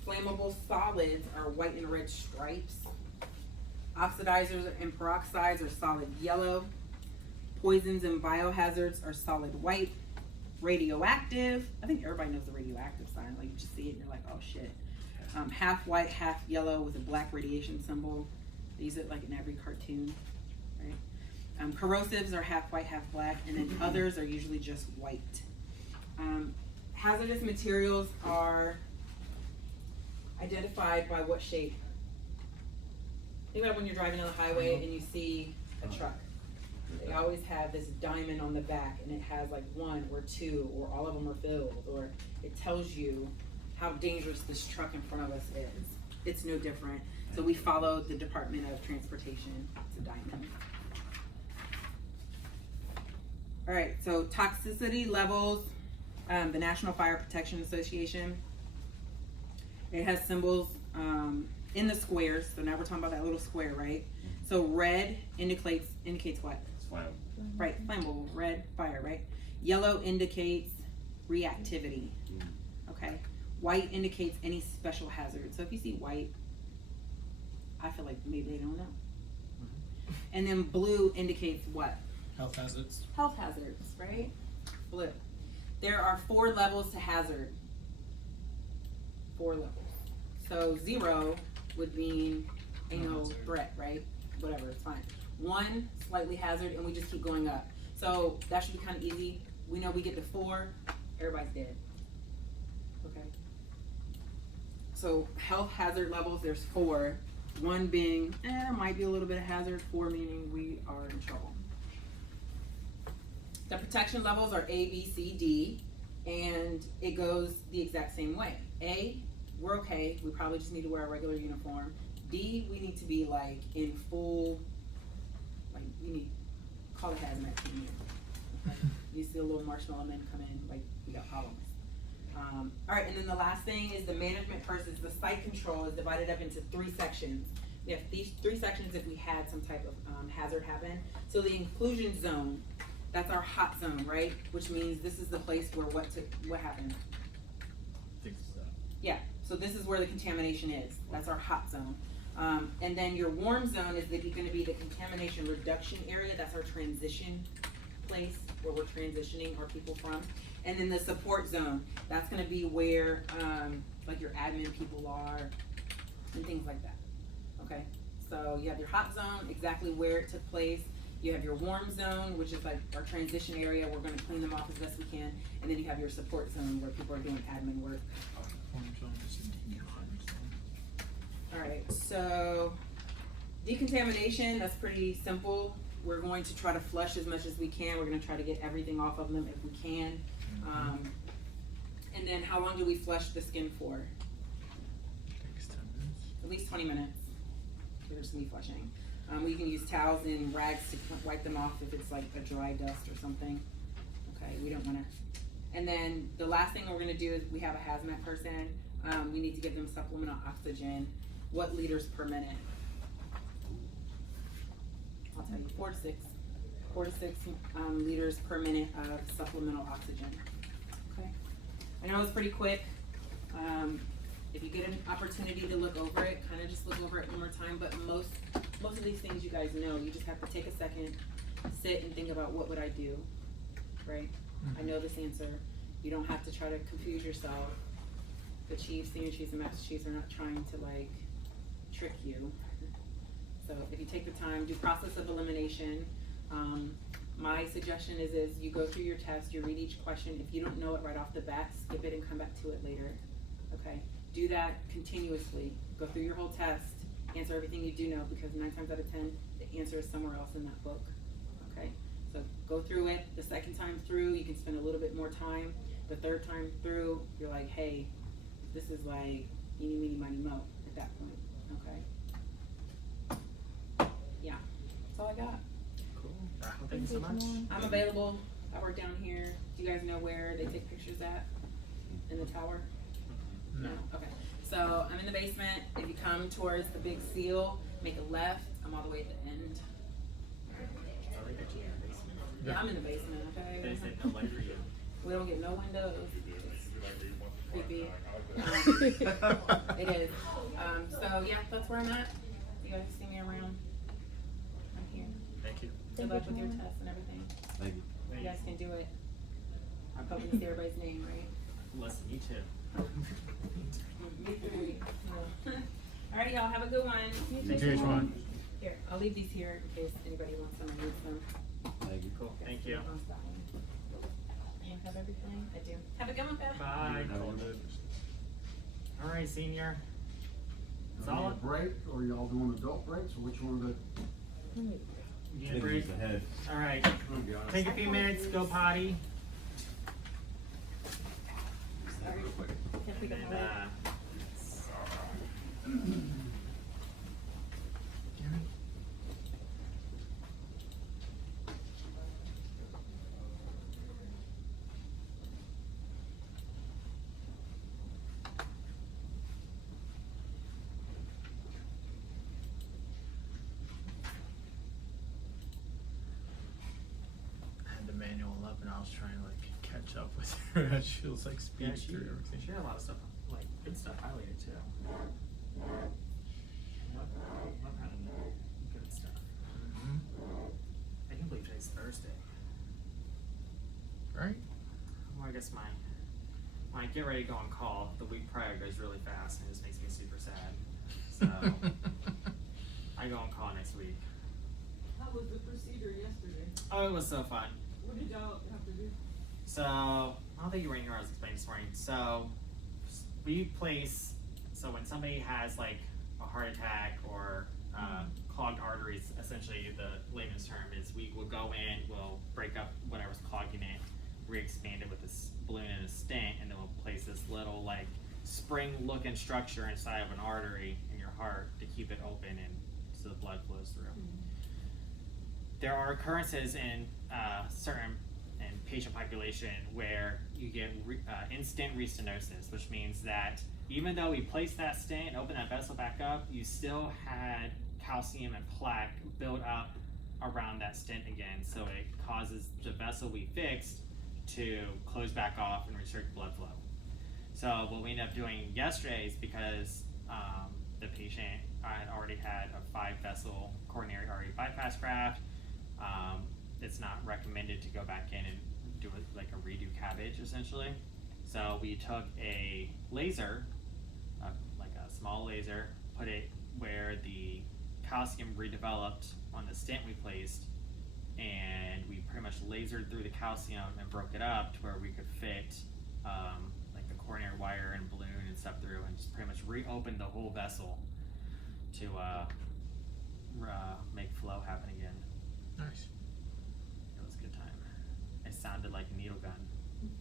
Flammable solids are white and red stripes. Oxidizers and peroxides are solid yellow. Poisons and biohazards are solid white. Radioactive, I think everybody knows the radioactive sign. Like you just see it and you're like, oh shit. Half white, half yellow with a black radiation symbol. They use it like in every cartoon, right? Corrosives are half white, half black, and then others are usually just white. Hazardous materials are identified by what shape? Think about when you're driving on the highway and you see a truck. They always have this diamond on the back and it has like 1 or 2 or all of them are filled, or it tells you how dangerous this truck in front of us is. It's no different. So we follow the Department of Transportation. It's a diamond. All right, so toxicity levels, the National Fire Protection Association. It has symbols in the squares. So now we're talking about that little square, right? So red indicates what? It's flammable. Right, flammable, red, fire, right? Yellow indicates reactivity, okay? White indicates any special hazard. So if you see white, I feel like maybe they don't know. And then blue indicates what? Health hazards. Health hazards, right? Blue. There are 4 levels to hazard. 4 levels. So 0 would mean ain't no hazard. threat, right? Whatever, it's fine. 1, slightly hazard, and we just keep going up. So that should be kind of easy. We know we get to 4, everybody's dead. Okay. So health hazard levels, there's 4. 1 being, might be a little bit of hazard. 4 meaning we are in trouble. The protection levels are A, B, C, D, and it goes the exact same way. A, we're okay. We probably just need to wear a regular uniform. D, we need to be like in full, like we need, call the hazmat team here. Okay? You see a little marshmallow men come in, like we got problems. All right, and then the last thing is the management versus the site control is divided up into 3 sections. We have these 3 sections if we had some type of hazard happen. So the inclusion zone, that's our hot zone, right? Which means this is the place where what happened? Yeah, so this is where the contamination is. That's our hot zone. And then your warm zone is going to be the contamination reduction area. That's our transition place where we're transitioning our people from. And then the support zone, that's going to be where like your admin people are and things like that. Okay, so you have your hot zone, exactly where it took place. You have your warm zone, which is like our transition area. We're going to clean them off as best we can. And then you have your support zone where people are doing admin work. All right, so decontamination, that's pretty simple. We're going to try to flush as much as we can. We're going to try to get everything off of them if we can. And then how long do we flush the skin for? At least 20 minutes. There's me flushing. We can use towels and rags to wipe them off if it's like a dry dust or something. Okay, we don't want to. And then the last thing we're going to do is we have a hazmat person. We need to give them supplemental oxygen. What liters per minute? I'll tell you, 4 to 6. 4 to 6 liters per minute of supplemental oxygen. Okay. I know it's pretty quick. If you get an opportunity to look over it, kind of just look over it one more time. But most of these things you guys know. You just have to take a second, sit and think about what would I do, right? I know this answer. You don't have to try to confuse yourself. The chiefs, senior chiefs, and master chiefs are not trying to like trick you. So if you take the time, do process of elimination. My suggestion is you go through your test, you read each question. If you don't know it right off the bat, skip it and come back to it later. Okay? Do that continuously. Go through your whole test, answer everything you do know, because 9 times out of 10, the answer is somewhere else in that book. Okay? So go through it. The second time through, you can spend a little bit more time. The third time through, you're like, hey, this is like eeny, meeny, miny, mo at that point. Okay? Yeah. That's all I got. Cool. Thank you so much. I'm available. I work down here. Do you guys know where they take pictures at? In the tower? No. Okay. So I'm in the basement. If you come towards the big seal, make a left. I'm all the way at the end. I like that you're in the basement. Yeah, I'm in the basement, okay? They said no light for you. We don't get no windows. It's creepy. It is. So yeah, that's where I'm at. You guys see me around. I'm here. Thank you. Good luck with your tests and everything. Thank you. You guys can do it. I'm hoping to see everybody's name, right? Listen, you too. Me too. Yeah. Alrighty, y'all have a good one. You too, Sean. Here, I'll leave these here in case anybody wants them or needs them. Thank you. Cool. Thank you. You have everything? I do. Have a good one, Beth. Bye. All right, senior. Y'all need a Solid. break, or y'all doing adult breaks, or which one of the? You need a break? Ahead. All right. Take a few minutes. Go potty. Sorry. Can't pick And up then, my leg. I had the manual up and I was trying to like catch up with her as she was like Yeah, speeding she through everything. had a lot of stuff, like good stuff highlighted too. What kind of good stuff? Mhm. I can't believe today's Thursday. Right? Well, I guess when I get ready to go on call, the week prior goes really fast and it just makes me super sad. So I go on call next week. How was the procedure yesterday? Oh, it was so fun. What did y'all have to do? So I don't think you were in here. I was explaining this morning. So so when somebody has like a heart attack or clogged arteries, essentially the layman's term is we will go in, we'll break up whatever's clogging it, re-expand it with this balloon and a stent, and then we'll place this little like spring-looking structure inside of an artery in your heart to keep it open and so the blood flows through. There are occurrences in certain patient population where you get instant restenosis, which means that even though we placed that stent and opened that vessel back up, you still had calcium and plaque build up around that stent again, so it causes the vessel we fixed to close back off and restrict blood flow. So what we ended up doing yesterday is because the patient had already had a 5-vessel coronary artery bypass graft, it's not recommended to go back in and do it like a redo cabbage essentially. So we took a laser, like a small laser, put it where the calcium redeveloped on the stent we placed, and we pretty much lasered through the calcium and broke it up to where we could fit like the coronary wire and balloon and stuff through, and just pretty much reopen the whole vessel to make flow happen again. Nice. It was a good time. It sounded like a needle gun.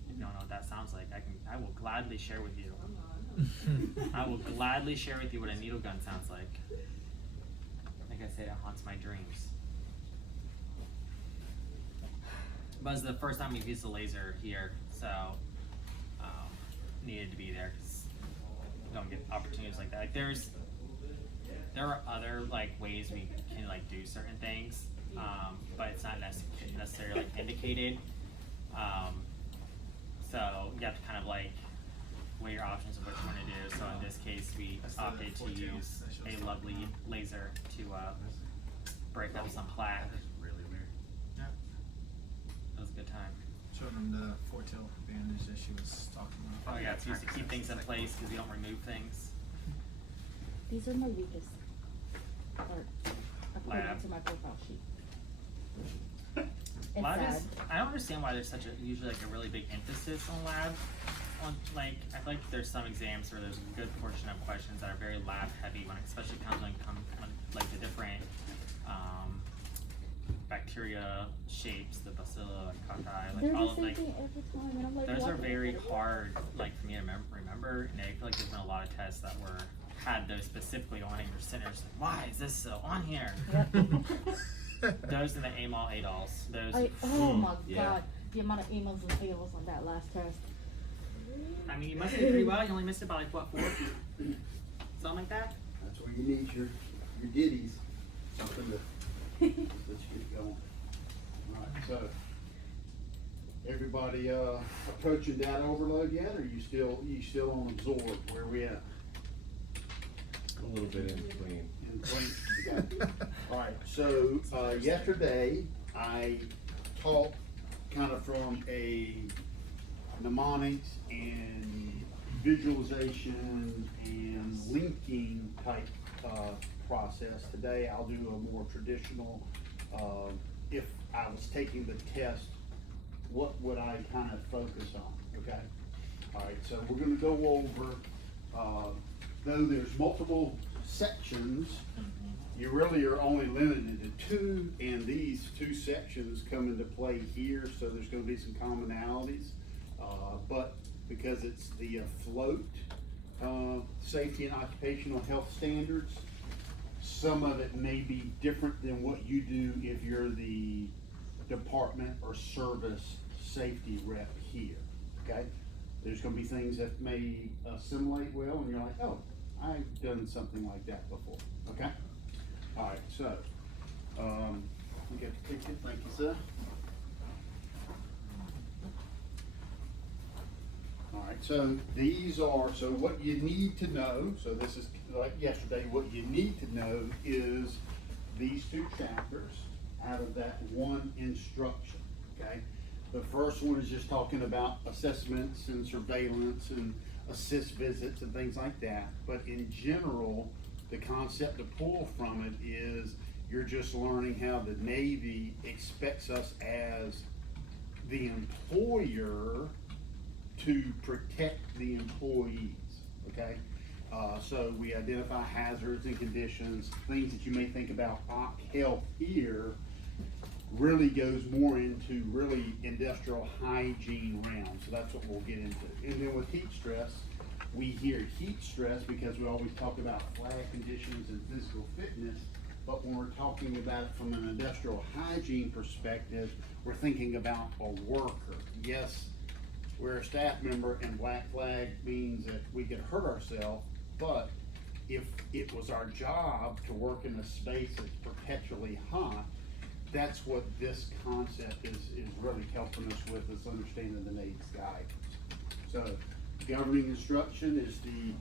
If you don't know what that sounds like, I will gladly share with you. I will gladly share with you what a needle gun sounds like. Like I said, it haunts my dreams. But it's the first time we've used the laser here, so needed to be there because you don't get opportunities like that. Like there are other like ways we can like do certain things, but it's not necessarily like indicated. So you have to kind of like weigh your options of what you want to do. So in this case, we opted to use a lovely laser to break up some plaque. Really weird. Yeah. It was a good time. Showed them the 4-tail bandage that she was talking about. Oh yeah, it's used to keep things in place because you don't remove things. These are my weakest part according Lab. to my profile sheet. It's Lab sad. is, I don't understand why there's such a usually like a really big emphasis on lab. On like I feel like there's some exams where there's a good portion of questions that are very lab heavy when especially comes when like the different bacteria shapes, the bacilla and cocci, like They're all the of same like thing every time, and I'm like, those why are can't I very get it? hard like for me to remember, and I feel like there's been a lot of tests that had those specifically on it. Your centers like, why is this so on here? Yep. Those and the AMOL ADOLs. Those. Oh my yeah. god, the amount of emails and fails on that last test. I mean, you must do pretty well. You only missed it by like what 4? Something like that. That's where you need your ditties, something to let you get going. Alright, so, everybody, approaching data overload yet, or you still on absorb? Where we at? A little bit in between. In between? Alright, so, yesterday, I talked kind of from a mnemonics and visualization and linking type process. Today I'll do a more traditional, if I was taking the test, what would I kind of focus on, okay? Alright, so we're gonna go over, though there's multiple sections, you really are only limited to 2, and these 2 sections come into play here, so there's gonna be some commonalities. But because it's the float, safety and occupational health standards, some of it may be different than what you do if you're the department or service safety rep here, okay? There's gonna be things that may assimilate well, and you're like, oh, I've done something like that before, okay? Alright, so, we got the ticket, thank you, sir. Alright, so these are, so what you need to know, so this is like yesterday, what you need to know is these 2 chapters out of that 1 instruction, okay? The first one is just talking about assessments and surveillance and assist visits and things like that, but in general, the concept to pull from it is you're just learning how the Navy expects us as the employer to protect the employees, okay? So we identify hazards and conditions, things that you may think about op health here really goes more into really industrial hygiene realm, so that's what we'll get into. And then with heat stress, we hear heat stress because we always talk about flag conditions and physical fitness, but when we're talking about it from an industrial hygiene perspective, we're thinking about a worker. Yes, we're a staff member and black flag means that we could hurt ourselves, but if it was our job to work in a space that's perpetually hot, that's what this concept is really helping us with, is understanding the NAEDS guidance. So governing instruction is the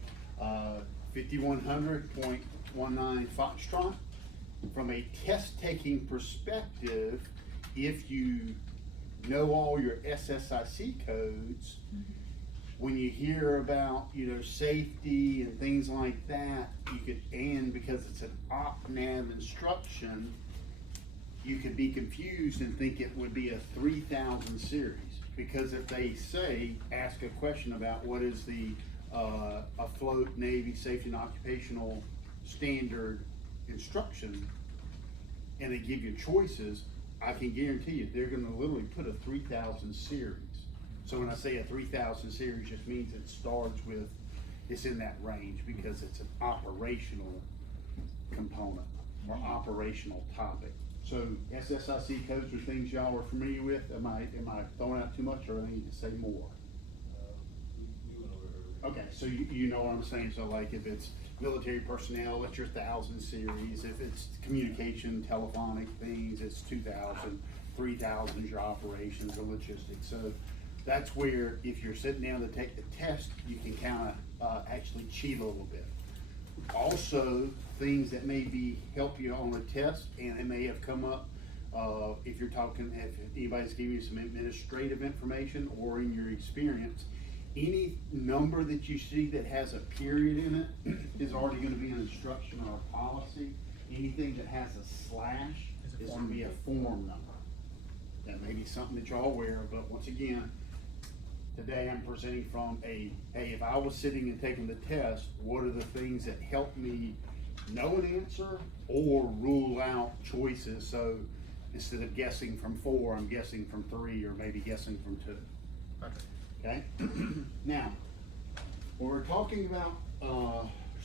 5100.19 Foxtrot. From a test-taking perspective, if you know all your SSIC codes, when you hear about, safety and things like that, you could, and because it's an op-nav instruction, you could be confused and think it would be a 3000 series. Because if they ask a question about what is the afloat Navy safety and occupational standard instruction, and they give you choices, I can guarantee you, they're gonna literally put a 3000 series. So when I say a 3000 series, just means it starts with, it's in that range because it's an operational component or operational topic. So SSIC codes are things y'all are familiar with. Am I throwing out too much, or do I need to say more? We went over it earlier. Okay, so you know what I'm saying. So like if it's military personnel, it's your 1000 series. If it's communication, telephonic things, it's 2000. 3000 is your operations or logistics. So that's where, if you're sitting down to take the test, you can kind of actually cheat a little bit. Also, things that maybe help you on the test, and it may have come up if you're talking, if anybody's giving you some administrative information or in your experience, any number that you see that has a period in it is already gonna be an instruction or a policy. Anything that has a slash is gonna be a form number. That may be something that y'all aware of, but once again, today I'm presenting from hey, if I was sitting and taking the test, what are the things that help me know an answer or rule out choices? So instead of guessing from 4, I'm guessing from 3 or maybe guessing from 2. Okay? Now, when we're talking about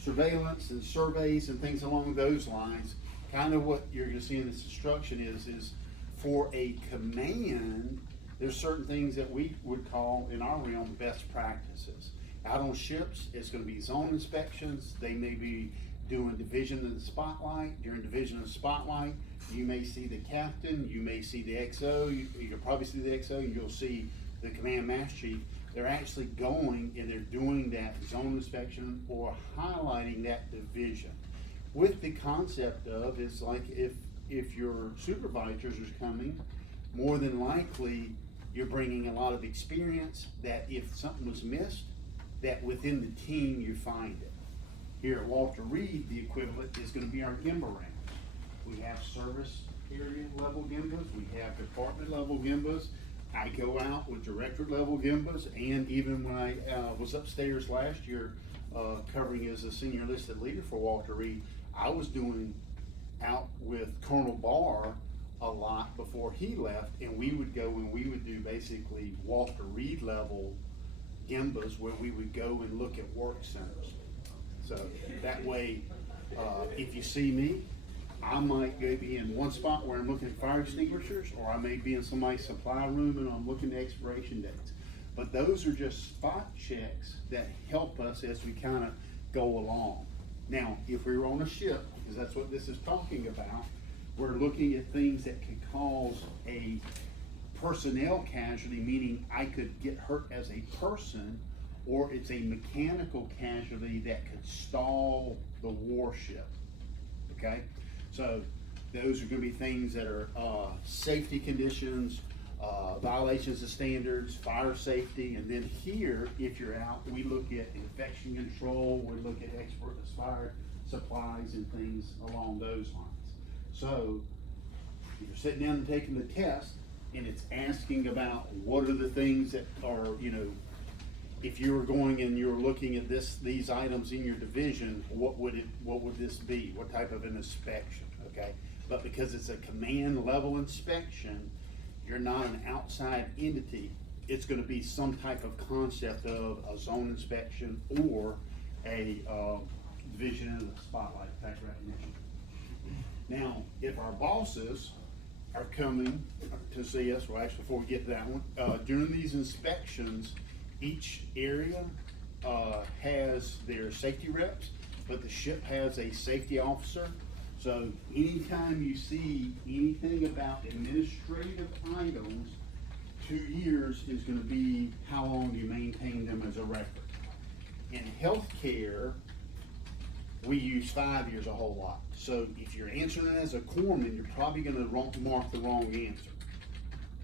surveillance and surveys and things along those lines, kind of what you're gonna see in this instruction is for a command, there's certain things that we would call in our realm best practices. Out on ships, it's gonna be zone inspections. They may be doing division in the spotlight. During division in the spotlight, you may see the captain, you may see the XO, you'll probably see the XO, and you'll see the command master chief. They're actually going and they're doing that zone inspection or highlighting that division. With the concept of, it's like if your supervisors are coming, more than likely, you're bringing a lot of experience that if something was missed, that within the team you find it. Here at Walter Reed, the equivalent is gonna be our GIMBA rounds. We have service area level GIMBAs, we have department level GIMBAs. I go out with directorate level GIMBAs, and even when I was upstairs last year, covering as a senior enlisted leader for Walter Reed, I was doing out with Colonel Barr a lot before he left, and we would go and we would do basically Walter Reed level GIMBAs where we would go and look at work centers. So that way, if you see me, I might go be in one spot where I'm looking at fire extinguishers, or I may be in somebody's supply room and I'm looking at expiration dates. But those are just spot checks that help us as we kind of go along. Now, if we were on a ship, because that's what this is talking about, we're looking at things that could cause a personnel casualty, meaning I could get hurt as a person, or it's a mechanical casualty that could stall the warship, okay? So those are gonna be things that are safety conditions, violations of standards, fire safety, and then here, if you're out, we look at infection control, we look at expert fire supplies and things along those lines. So if you're sitting down and taking the test, and it's asking about what are the things that are, if you were going and you were looking at these items in your division, what would this be? What type of an inspection, okay? But because it's a command level inspection, you're not an outside entity. It's gonna be some type of concept of a zone inspection or a, division in the spotlight type recognition. Now, if our bosses are coming to see us, well, actually, before we get to that one, during these inspections, each area, has their safety reps, but the ship has a safety officer. So anytime you see anything about administrative items, 2 years is gonna be how long you maintain them as a record. In healthcare, we use 5 years a whole lot. So if you're answering it as a corpsman, you're probably gonna mark the wrong answer.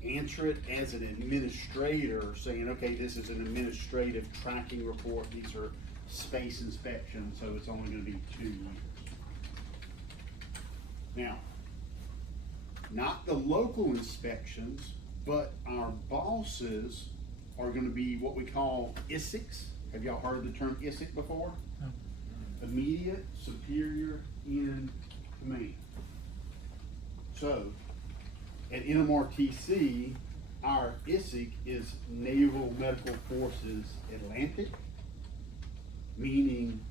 Answer it as an administrator, saying, okay, this is an administrative tracking report, these are space inspections, so it's only gonna be 2 years. Now, not the local inspections, but our bosses are gonna be what we call ISICs. Have y'all heard the term ISIC before? No. Immediate superior in command. So, at NMRTC, our ISIC is Naval Medical Forces Atlantic, meaning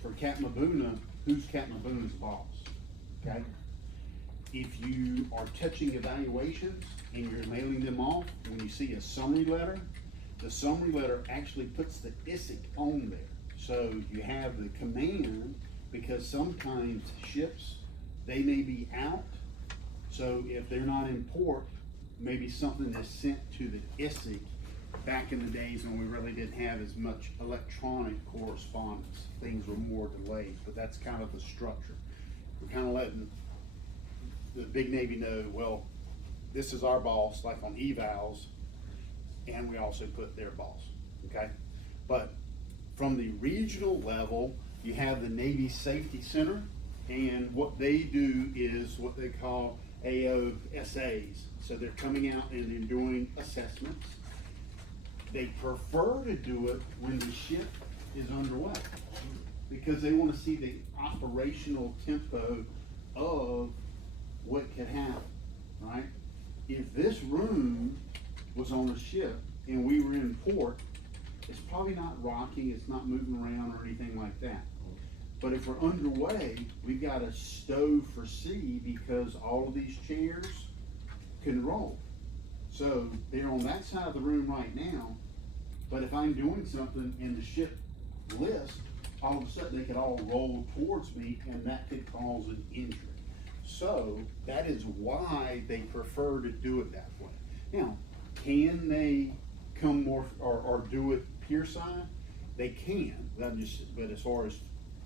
for Captain Mabuna, who's Captain Mabuna's boss, okay? If you are touching evaluations and you're mailing them off, when you see a summary letter, the summary letter actually puts the ISIC on there. So you have the command, because sometimes ships, they may be out. So if they're not in port, maybe something is sent to the ISIC back in the days when we really didn't have as much electronic correspondence. Things were more delayed, but that's kind of the structure. We're kind of letting the big Navy know, well, this is our boss, like on evals, and we also put their boss, okay? But from the regional level, you have the Navy Safety Center, and what they do is what they call AOSAs. So they're coming out and they're doing assessments. They prefer to do it when the ship is underway, because they want to see the operational tempo of what could happen, right? If this room was on a ship and we were in port, it's probably not rocking, it's not moving around or anything like that. But if we're underway, we've got a stove for sea, because all of these chairs can roll. So they're on that side of the room right now, but if I'm doing something in the ship list, all of a sudden they could all roll towards me, and that could cause an injury. So that is why they prefer to do it that way. Now, can they come more or do it pier side? They can, but as far as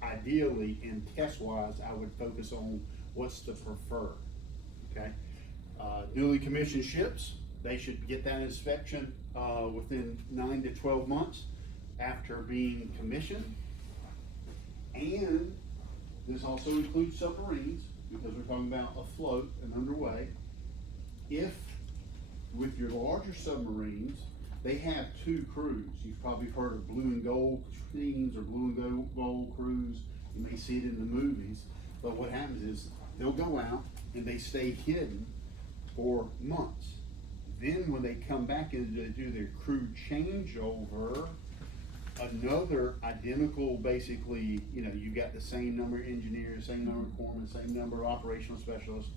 ideally and test wise, I would focus on what's the preferred, okay? Newly commissioned ships, they should get that inspection within 9 to 12 months after being commissioned. And this also includes submarines, because we're talking about afloat and underway. If, with your larger submarines, they have 2 crews. You've probably heard of blue and gold teams or blue and gold crews. You may see it in the movies. But what happens is they'll go out and they stay hidden for months. Then when they come back and they do their crew changeover, another identical, basically, you know, you got the same number of engineers, same number of corpsmen, same number of operational specialists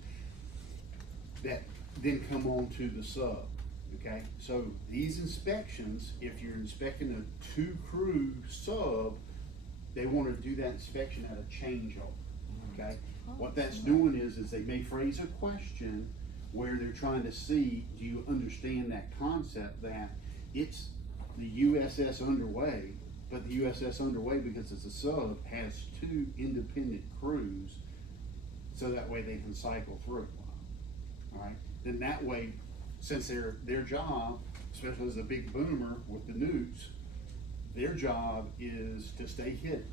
that then come on to the sub, okay? So these inspections, if you're inspecting a 2-crew sub, they want to do that inspection at a changeover, okay? What that's doing is they may phrase a question where they're trying to see, do you understand that concept that it's the USS Underway, but the USS Underway, because it's a sub, has 2 independent crews, so that way they can cycle through. All right, then that way, since their job, especially as a big boomer with the nukes, their job is to stay hidden.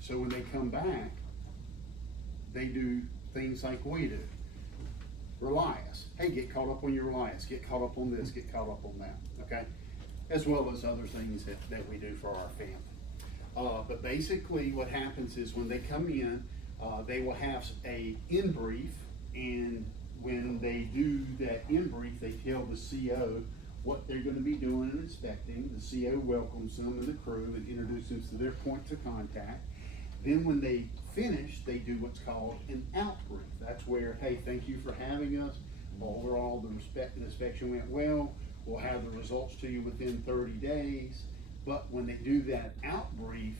So when they come back, they do things like we do. Relias, hey, get caught up on your Relias, get caught up on this, get caught up on that, okay? as well as other things that we do for our family. But basically what happens is when they come in, they will have a in-brief, and when they do that in-brief, they tell the CO what they're gonna be doing and inspecting. The CO welcomes them and the crew and introduces them to their points of contact. Then when they finish, they do what's called an out-brief. That's where, hey, thank you for having us. Overall, the inspection went well. We'll have the results to you within 30 days. But when they do that out-brief,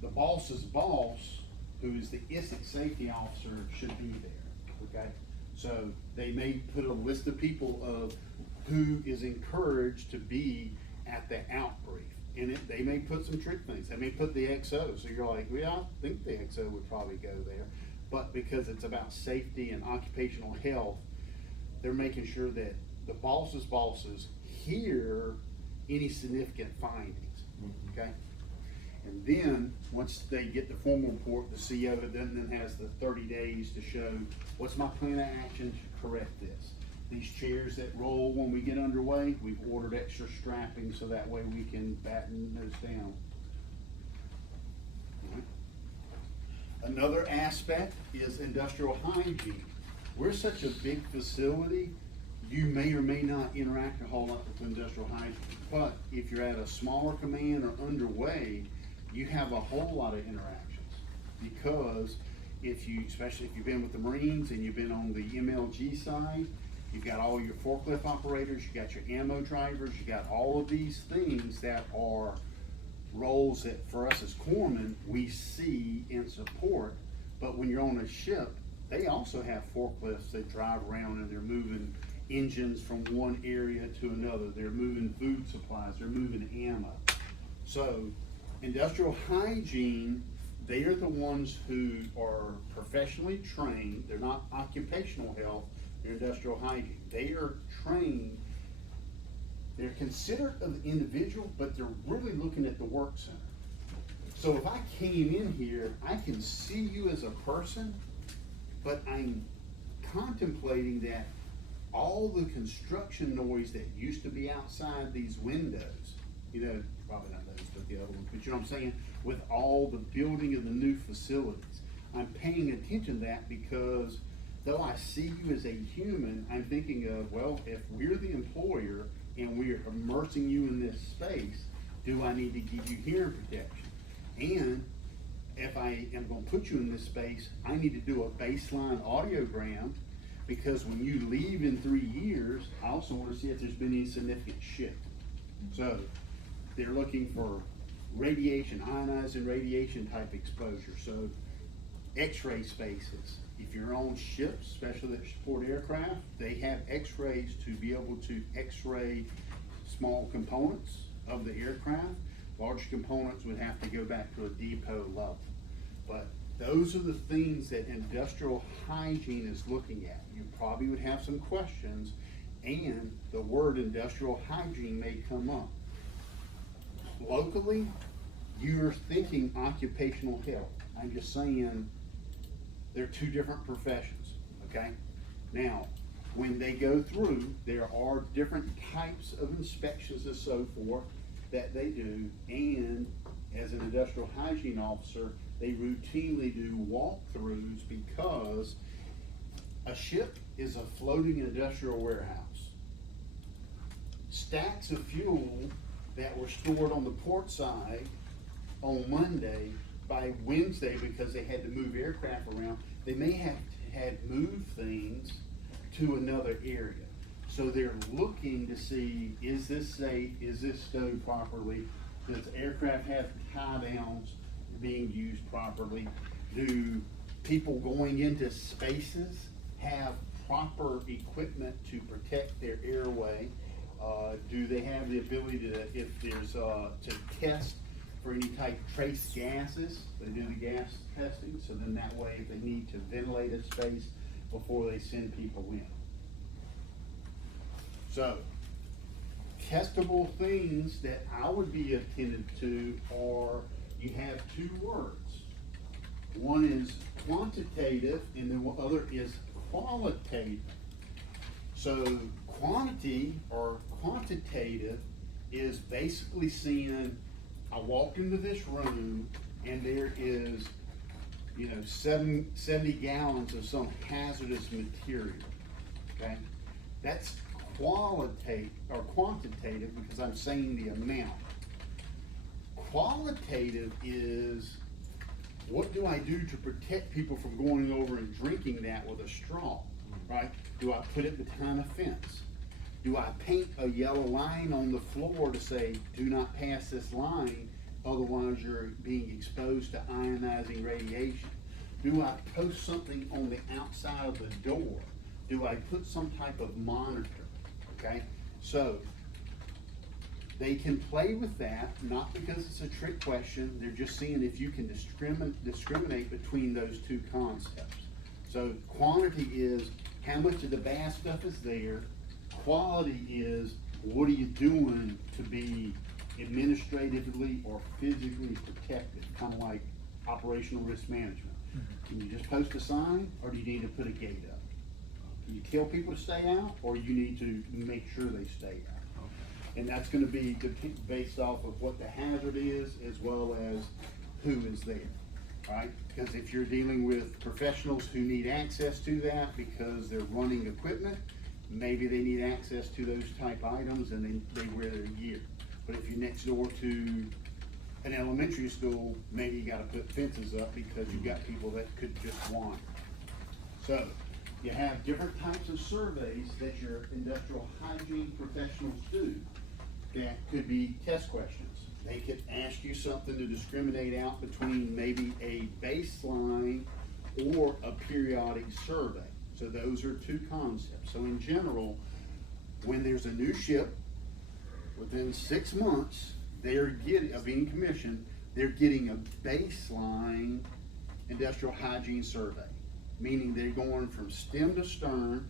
the boss's boss, who is the ISIC safety officer, should be there, okay? So they may put a list of people of who is encouraged to be at the out-brief. And they may put some trick things. They may put the XO. So you're like, well, I think the XO would probably go there. But because it's about safety and occupational health, they're making sure that the boss's bosses hear any significant findings, okay? And then, once they get the formal report, the CO then has the 30 days to show, what's my plan of action to correct this? These chairs that roll when we get underway, we've ordered extra strapping so that way we can batten those down. All right. Another aspect is industrial hygiene. We're such a big facility, you may or may not interact a whole lot with industrial hygiene. But if you're at a smaller command or underway, you have a whole lot of interactions. Because especially if you've been with the Marines and you've been on the MLG side, you've got all your forklift operators, you got your ammo drivers, you got all of these things that are roles that for us as corpsmen, we see and support. But when you're on a ship, they also have forklifts that drive around and they're moving engines from one area to another. They're moving food supplies, they're moving ammo. So industrial hygiene, they are the ones who are professionally trained. They're not occupational health, they're industrial hygiene. They are trained, they're considerate of the individual, but they're really looking at the work center. So if I came in here, I can see you as a person, but I'm contemplating that all the construction noise that used to be outside these windows, probably not those, but the other ones, but you know what I'm saying? With all the building of the new facilities, I'm paying attention to that because though I see you as a human, I'm thinking of, well, if we're the employer and we're immersing you in this space, do I need to give you hearing protection? And if I am gonna put you in this space, I need to do a baseline audiogram, because when you leave in 3 years, I also wanna see if there's been any significant shift. So they're looking for radiation, ionizing radiation type exposure. So X-ray spaces. If you're on ships, especially that support aircraft, they have X-rays to be able to X-ray small components of the aircraft. Large components would have to go back to a depot level. But those are the things that industrial hygiene is looking at. You probably would have some questions, and the word industrial hygiene may come up. Locally, you're thinking occupational health. I'm just saying they're two different professions, okay? Now, when they go through, there are different types of inspections and so forth that they do, and as an industrial hygiene officer, they routinely do walkthroughs because a ship is a floating industrial warehouse. Stacks of fuel that were stored on the port side on Monday, by Wednesday, because they had to move aircraft around, they may have had moved things to another area. So they're looking to see, is this safe, is this stowed properly, does the aircraft have tie downs being used properly, do people going into spaces have proper equipment to protect their airway, do they have the ability to, if there's, to test for any type of trace gases, they do the gas testing, so then that way if they need to ventilate a space before they send people in. So, testable things that I would be attentive to are, you have two words. One is quantitative and the other is qualitative. So quantity or quantitative is basically seeing, I walked into this room and there is, 70 gallons of some hazardous material, okay? That's qualitative or quantitative because I'm saying the amount. Qualitative is, what do I do to protect people from going over and drinking that with a straw, right? Do I put it behind a fence? Do I paint a yellow line on the floor to say, do not pass this line, otherwise you're being exposed to ionizing radiation? Do I post something on the outside of the door? Do I put some type of monitor, okay? So, they can play with that, not because it's a trick question, they're just seeing if you can discriminate between those two concepts. So quantity is how much of the bad stuff is there. Quality is what are you doing to be administratively or physically protected, kind of like operational risk management. Can you just post a sign or do you need to put a gate up? Can you tell people to stay out or you need to make sure they stay out? And that's gonna be based off of what the hazard is as well as who is there, right? Because if you're dealing with professionals who need access to that because they're running equipment, maybe they need access to those type items and they wear their gear. But if you're next door to an elementary school, maybe you gotta put fences up because you've got people that could just wander. So, you have different types of surveys that your industrial hygiene professionals do. That could be test questions. They could ask you something to discriminate out between maybe a baseline or a periodic survey. So those are two concepts. So in general, when there's a new ship, within 6 months, they're getting, of being commissioned, they're getting a baseline industrial hygiene survey. Meaning they're going from stem to stern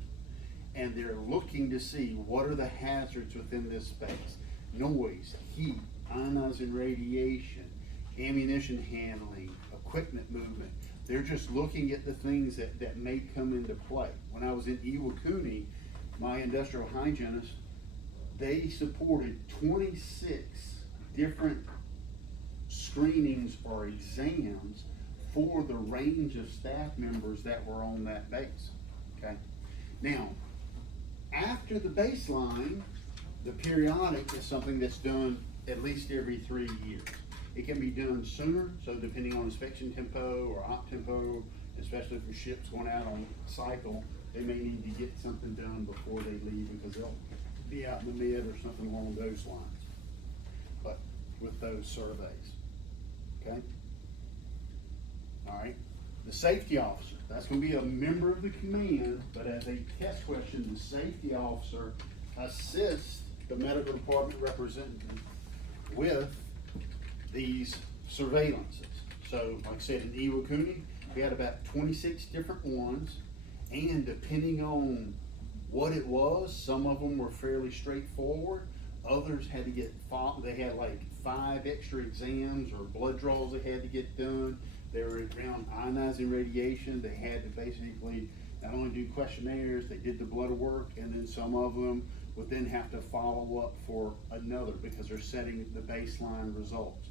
and they're looking to see what are the hazards within this space. Noise, heat, ionizing radiation, ammunition handling, equipment movement. They're just looking at the things that may come into play. When I was in Iwakuni, my industrial hygienist, they supported 26 different screenings or exams for the range of staff members that were on that base, okay? Now, after the baseline, the periodic is something that's done at least every 3 years. It can be done sooner, so depending on inspection tempo or op tempo, especially for ships going out on cycle, they may need to get something done before they leave because they'll be out in the mid or something along those lines. But with those surveys, okay? All right, the safety officer, that's gonna be a member of the command, but as a test question, the safety officer assists the medical department representative with these surveillances. So, like I said, in Iwakuni, we had about 26 different ones, and depending on what it was, some of them were fairly straightforward, others had to get, they had like 5 extra exams or blood draws they had to get done. They were around ionizing radiation, they had to basically not only do questionnaires, they did the blood work, and then some of them would then have to follow up for another because they're setting the baseline results.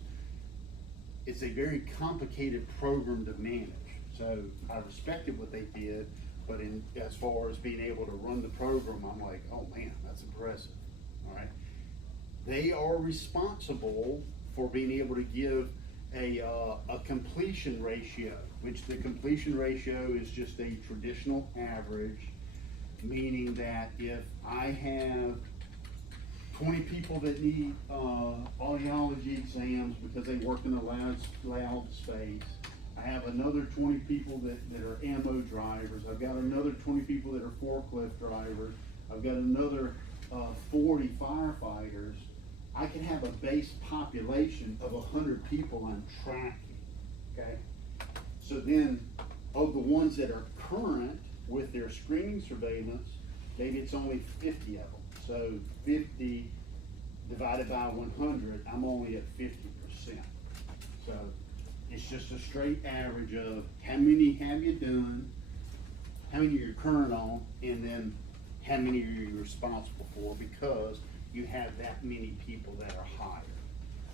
It's a very complicated program to manage. So I respected what they did, but as far as being able to run the program, I'm like, oh man, that's impressive, all right? They are responsible for being able to give a completion ratio, which the completion ratio is just a traditional average, meaning that if I have 20 people that need audiology exams because they work in a loud space, I have another 20 people that are ammo drivers, I've got another 20 people that are forklift drivers, I've got another 40 firefighters, I can have a base population of 100 people I'm tracking, okay? So then, of the ones that are current with their screening surveillance, maybe it's only 50 of them. So 50 divided by 100, I'm only at 50%. So it's just a straight average of how many have you done, how many you're current on, and then how many are you responsible for, because you have that many people that are hired.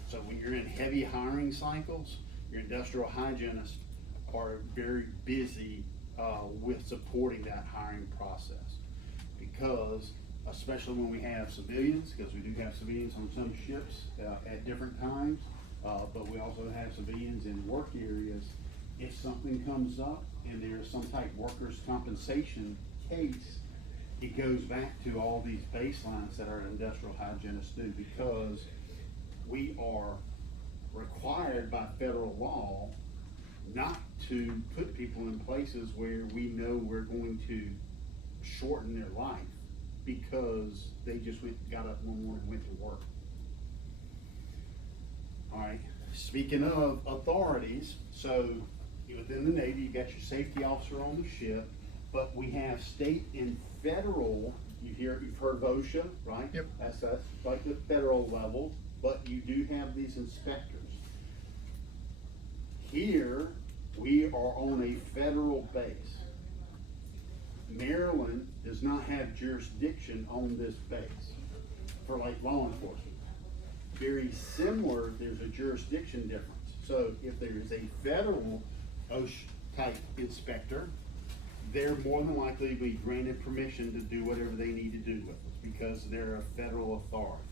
So when you're in heavy hiring cycles, your industrial hygienists are very busy with supporting that hiring process. Because, especially when we have civilians, because we do have civilians on some ships at different times, but we also have civilians in work areas. If something comes up and there's some type of workers' compensation case, it goes back to all these baselines that our industrial hygienists do, because we are required by federal law not to put people in places where we know we're going to shorten their life because they just got up one morning and went to work. All right, speaking of authorities, so within the Navy, you got your safety officer on the ship, but we have state and federal, you've heard of OSHA, right? Yep. That's like the federal level, but you do have these inspectors. Here, we are on a federal base. Maryland does not have jurisdiction on this base for like law enforcement. Very similar, there's a jurisdiction difference. So if there is a federal OSHA type inspector, they're more than likely to be granted permission to do whatever they need to do with us because they're a federal authority.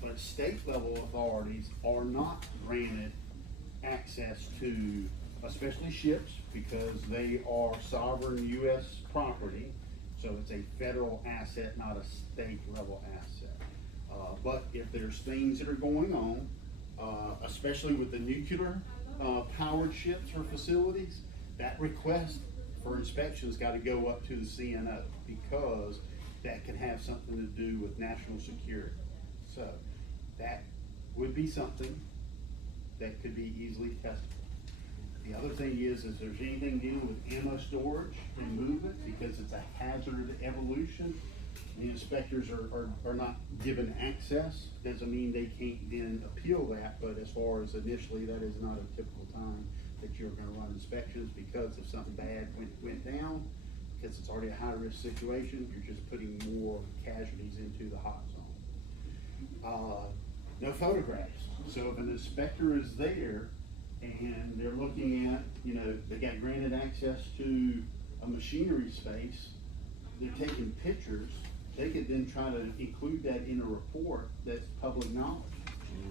But state level authorities are not granted access to, especially ships, because they are sovereign U.S. property. So it's a federal asset, not a state level asset. But if there's things that are going on, especially with the nuclear powered ships or facilities, that request for inspections got to go up to the CNO, because that can have something to do with national security. So that would be something that could be easily tested. The other thing is there's anything dealing with ammo storage and movement, because it's a hazard evolution, the inspectors are not given access. Doesn't mean they can't then appeal that, but as far as initially, that is not a typical time that you're gonna run inspections, because if something bad went down, because it's already a high-risk situation, you're just putting more casualties into the hot zone. No photographs. So if an inspector is there and they're looking at, they got granted access to a machinery space, they're taking pictures, they could then try to include that in a report that's public knowledge.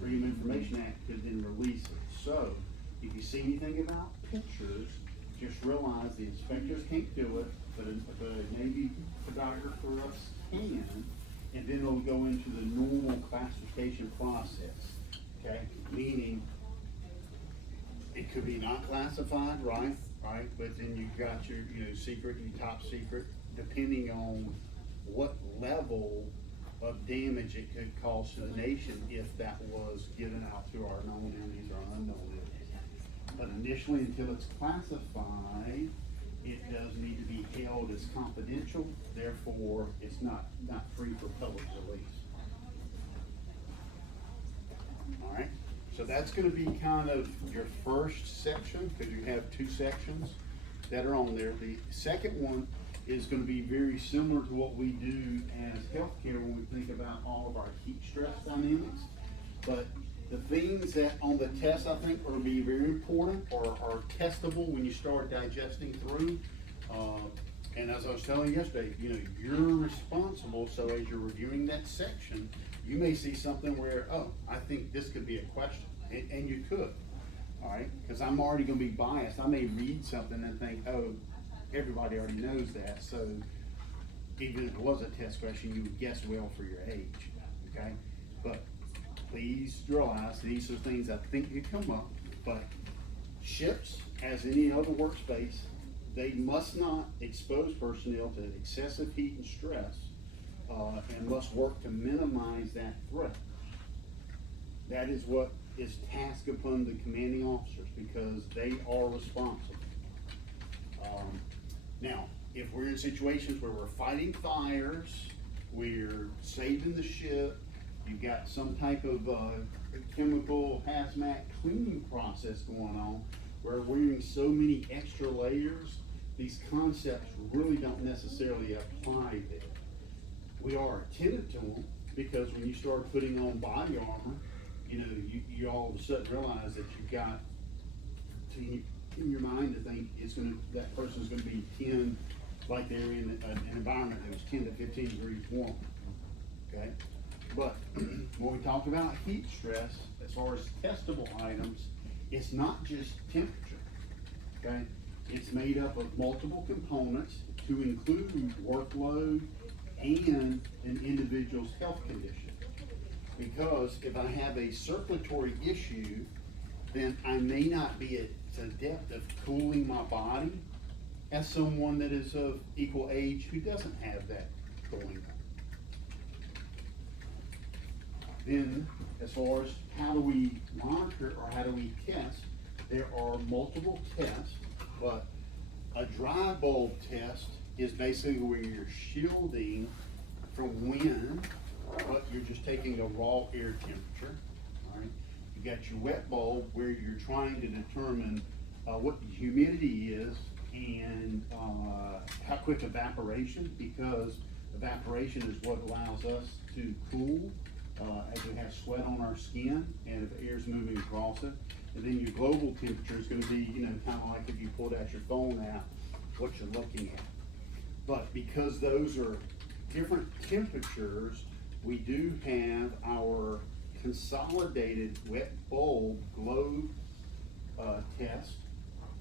Freedom of Information Act could then release it. So if you see anything about pictures, just realize the inspectors can't do it, but a Navy photographer can, and then it'll go into the normal classification process, okay? Meaning, it could be not classified, right? But then you've got your, secret and top secret, depending on what level of damage it could cause to the nation if that was given out to our known enemies or unknown enemies. But initially, until it's classified, it does need to be held as confidential, therefore it's not free for public release. All right, so that's gonna be kind of your first section, because you have two sections that are on there. The second one is gonna be very similar to what we do as healthcare when we think about all of our heat stress dynamics. But the things that on the test I think are gonna be very important or are testable when you start digesting through. And as I was telling you yesterday, you're responsible, so as you're reviewing that section, you may see something where, oh, I think this could be a question, and you could, all right? Because I'm already gonna be biased. I may read something and think, oh, everybody already knows that, so even if it was a test question, you would guess well for your age, okay? But please realize these are things I think could come up, but ships, as any other workspace, they must not expose personnel to excessive heat and stress, and must work to minimize that threat. That is what is tasked upon the commanding officers, because they are responsible. Now, if we're in situations where we're fighting fires, we're saving the ship, you've got some type of chemical hazmat cleaning process going on, where we're wearing so many extra layers, these concepts really don't necessarily apply there. we are attentive to them, because when you start putting on body armor, you know, you all of a sudden realize that you've got to, in your mind to think that person's gonna be 10, like they're in an environment that was 10 to 15 degrees warm, okay? But when we talk about heat stress, as far as testable items, it's not just temperature, okay? It's made up of multiple components to include workload and an individual's health condition. Because if I have a circulatory issue, then I may not be at the depth of cooling my body as someone that is of equal age who doesn't have that going on. Then, as far as how do we monitor or how do we test, there are multiple tests, but a dry bulb test is basically where you're shielding from wind, but you're just taking a raw air temperature, all right? You got your wet bulb where you're trying to determine what the humidity is and how quick evaporation, because evaporation is what allows us to cool as we have sweat on our skin and if the air's moving across it. And then your global temperature is gonna be, you know, kind of like if you pulled out your phone app, what you're looking at. But because those are different temperatures, we do have our consolidated wet bulb glow test,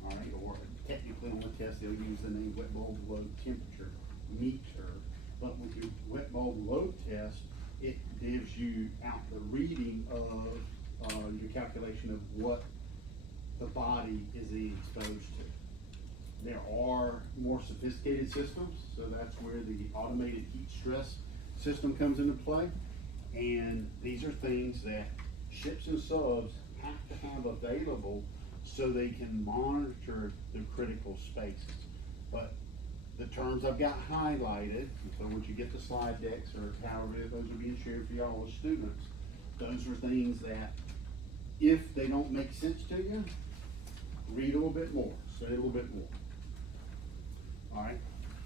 all right, or technically on the test, they'll use the name wet bulb glow temperature meter. But with your wet bulb glow test, it gives you out the reading of your calculation of what the body is being exposed to. There are more sophisticated systems, so that's where the automated heat stress system comes into play. And these are things that ships and subs have to have available so they can monitor the critical spaces. But the terms I've got highlighted, so once you get the slide decks or however those are being shared for y'all as students, those are things that if they don't make sense to you, read a little bit more, study a little bit more. All right,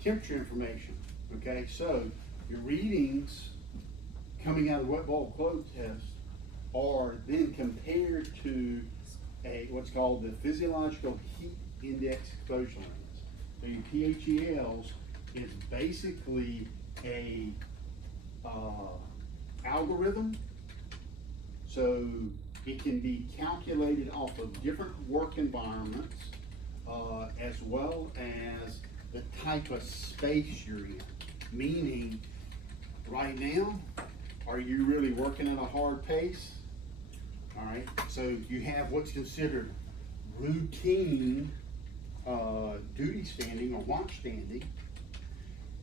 temperature information, okay? So your readings coming out of the wet bulb glow test are then compared to what's called the physiological heat index exposure limits. So your PHELs is basically a algorithm. So it can be calculated off of different work environments as well as the type of space you're in. Meaning, right now, are you really working at a hard pace? All right, so you have what's considered routine duty standing or watch standing,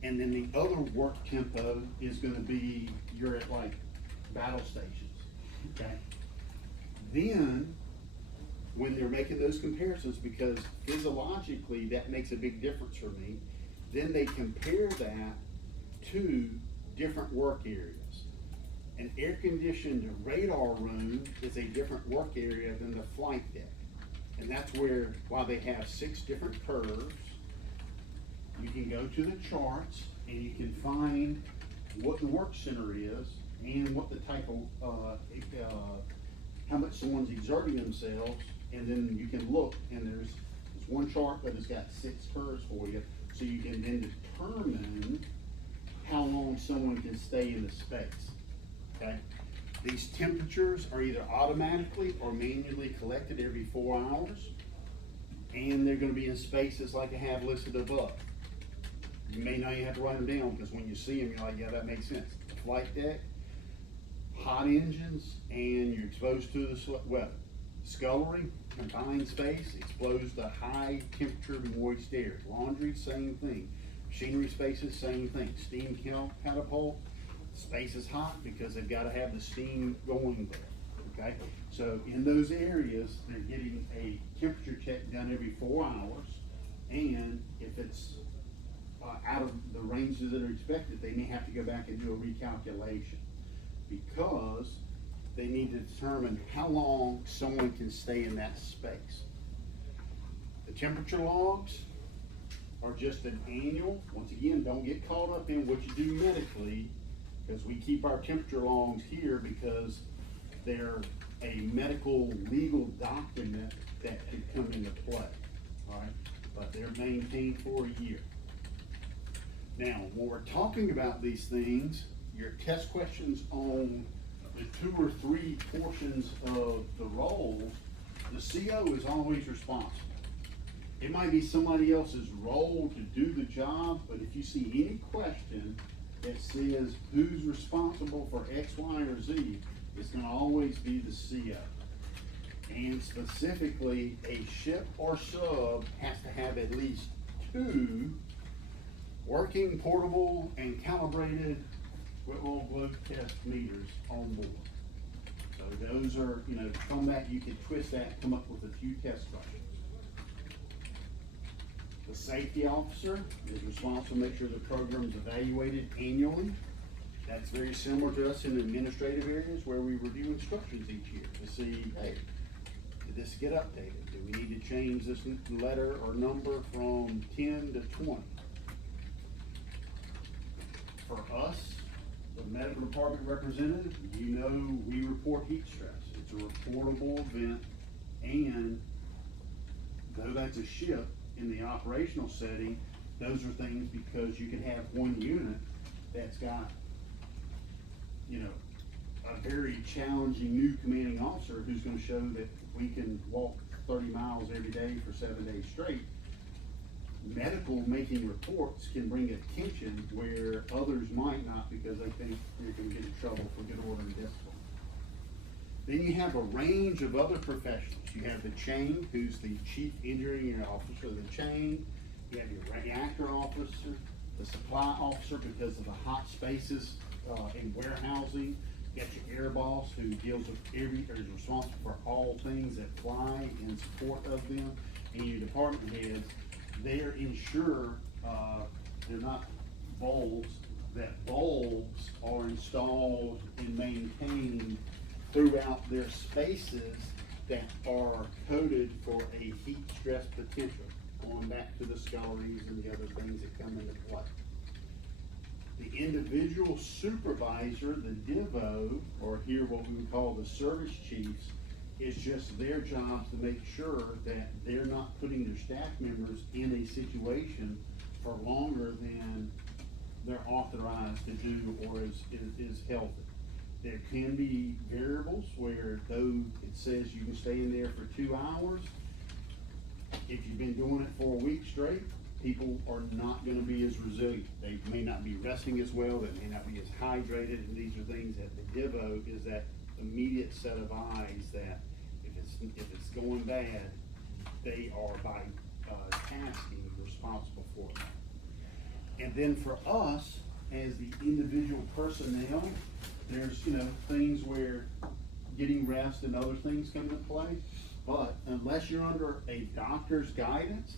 and then the other work tempo is gonna be, you're at like battle stations, okay? Then, when they're making those comparisons, because physiologically that makes a big difference for me, then they compare that to different work areas. An air-conditioned radar room is a different work area than the flight deck. And that's where, while they have 6 different curves, you can go to the charts and you can find what the work center is and what the type of, how much someone's exerting themselves, and then you can look, and there's one chart that has got 6 curves for you, so you can then determine how long someone can stay in the space, okay? These temperatures are either automatically or manually collected every 4 hours, and they're gonna be in spaces like I have listed above. You may not even have to write them down, because when you see them, you're like, yeah, that makes sense. The flight deck, hot engines, and you're exposed to the weather. Scullery, confined space, exposed to high temperature moist air. Laundry, same thing. Machinery spaces, same thing. Steam catapult, space is hot because they've got to have the steam going there, okay? So in those areas, they're getting a temperature check done every 4 hours, and if it's out of the ranges that are expected, they may have to go back and do a recalculation, because they need to determine how long someone can stay in that space. The temperature logs are just an annual. Once again, don't get caught up in what you do medically Because we keep our temperature logs here because they're a medical legal document that could come into play, all right? But they're maintained for a year. Now, when we're talking about these things, your test questions on the 2 or 3 portions of the role, the CO is always responsible. It might be somebody else's role to do the job, but if you see any question that says who's responsible for X, Y, or Z, it's gonna always be the CO. And specifically, a ship or sub has to have at least 2 working, portable, and calibrated Whitwell globe test meters on board. So those are, from that, you can twist that and come up with a few test questions. The safety officer is responsible to make sure the program's evaluated annually. That's very similar to us in administrative areas where we review instructions each year to see, hey, did this get updated? Do we need to change this letter or number from 10 to 20? For us, the medical department representative, we report heat stress. It's a reportable event, and though that's a shift in the operational setting, those are things because you can have one unit that's got, a very challenging new commanding officer who's gonna show that we can walk 30 miles every day for 7 days straight. Medical making reports can bring attention where others might not because they think you're gonna get in trouble for good order and discipline. Then you have a range of other professionals. You have the chain, who's the chief engineering officer of the chain. You have your reactor officer, the supply officer because of the hot spaces in warehousing. You got your air boss who deals with is responsible for all things that fly in support of them. And your department heads, they're ensure they're not bulbs, that bulbs are installed and maintained throughout their spaces that are coded for a heat stress potential, going back to the sculleries and the other things that come into play. The individual supervisor, the DIVO, or here what we would call the service chiefs, is just their jobs to make sure that they're not putting their staff members in a situation for longer than they're authorized to do or is healthy. There can be variables where though it says you can stay in there for 2 hours, if you've been doing it for a week straight, people are not gonna be as resilient. They may not be resting as well, they may not be as hydrated, and these are things that the DIVO is that immediate set of eyes that if it's going bad, they are by tasking responsible for it. And then for us, as the individual personnel, there's things where getting rest and other things come into play. But unless you're under a doctor's guidance,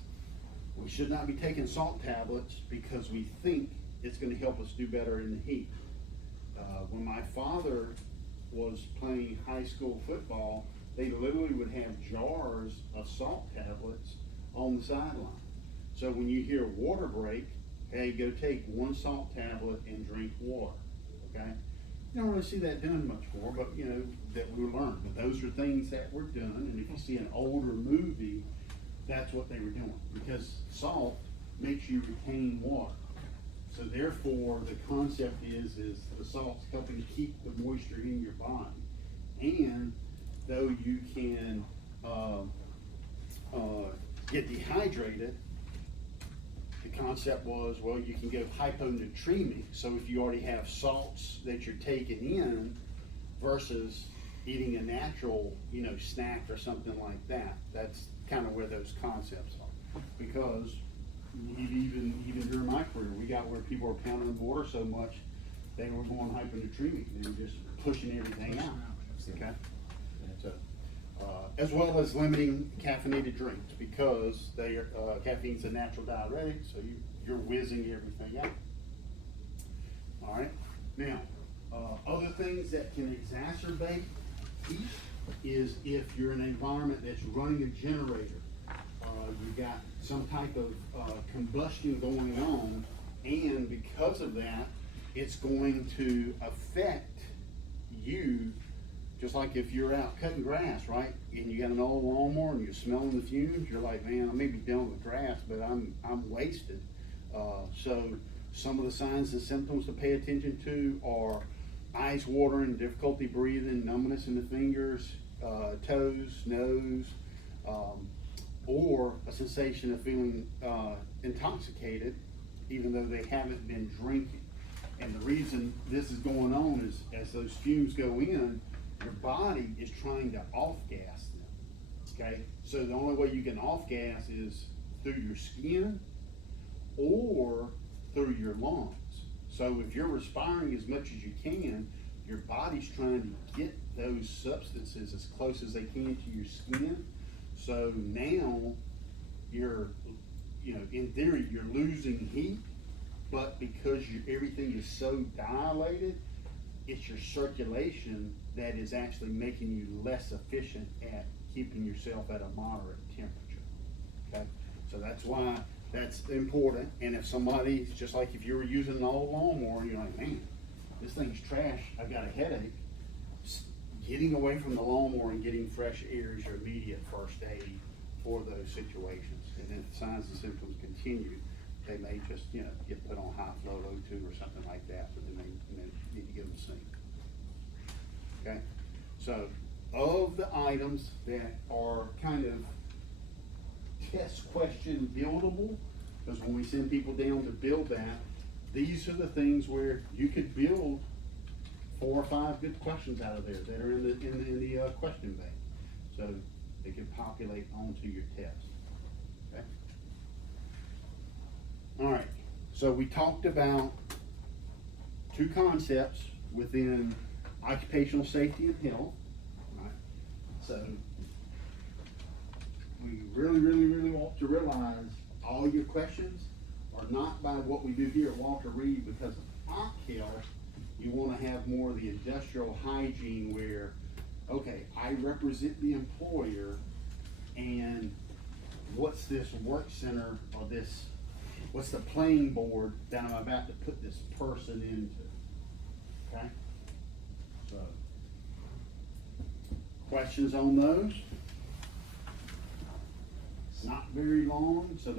we should not be taking salt tablets because we think it's gonna help us do better in the heat. When my father was playing high school football, they literally would have jars of salt tablets on the sideline. So when you hear water break, hey, go take 1 salt tablet and drink water, okay? You don't really see that done much more, but that we learned. But those are things that were done, and if you see an older movie, that's what they were doing, because salt makes you retain water. So therefore, the concept is the salt's helping keep the moisture in your body. And though you can get dehydrated, the concept was, well, you can go hyponatremic. So if you already have salts that you're taking in versus eating a natural, snack or something like that, that's kind of where those concepts are. Because even during my career, we got where people were pounding the water so much, they were going hyponatremic. They were just pushing everything out, okay? So, as well as limiting caffeinated drinks because caffeine's a natural diuretic, so you're whizzing everything out. All right. Now, other things that can exacerbate heat is if you're in an environment that's running a generator. You've got some type of combustion going on, and because of that, it's going to affect you, just like if you're out cutting grass, right? And you got an old lawnmower and you're smelling the fumes, you're like, man, I may be done with grass, but I'm wasted. So some of the signs and symptoms to pay attention to are eyes watering, difficulty breathing, numbness in the fingers, toes, nose, or a sensation of feeling intoxicated, even though they haven't been drinking. And the reason this is going on is as those fumes go in, your body is trying to off-gas them, okay? So the only way you can off-gas is through your skin or through your lungs. So if you're respiring as much as you can, your body's trying to get those substances as close as they can to your skin. So now you're, in theory, you're losing heat, but because everything is so dilated, it's your circulation that is actually making you less efficient at keeping yourself at a moderate temperature, okay? So that's why that's important. And if somebody's, just like if you were using an old lawnmower, you're like, man, this thing's trash, I've got a headache. Getting away from the lawnmower and getting fresh air is your immediate first aid for those situations. And if the signs and symptoms continue, they may just, get put on high flow O2 or something like that, but then they need to get them seen. Okay? So, of the items that are kind of test question buildable, because when we send people down to build that, these are the things where you could build 4 or 5 good questions out of there that are in the question bank. So they can populate onto your test. Okay? All right. So we talked about 2 concepts within occupational safety and health. All right. So we really want to realize all your questions are not by what we do here at Walter Reed, because of OCHIL, you want to have more of the industrial hygiene where, okay, I represent the employer, and what's this work center or what's the playing board that I'm about to put this person into, okay? So, questions on those? Not very long, so those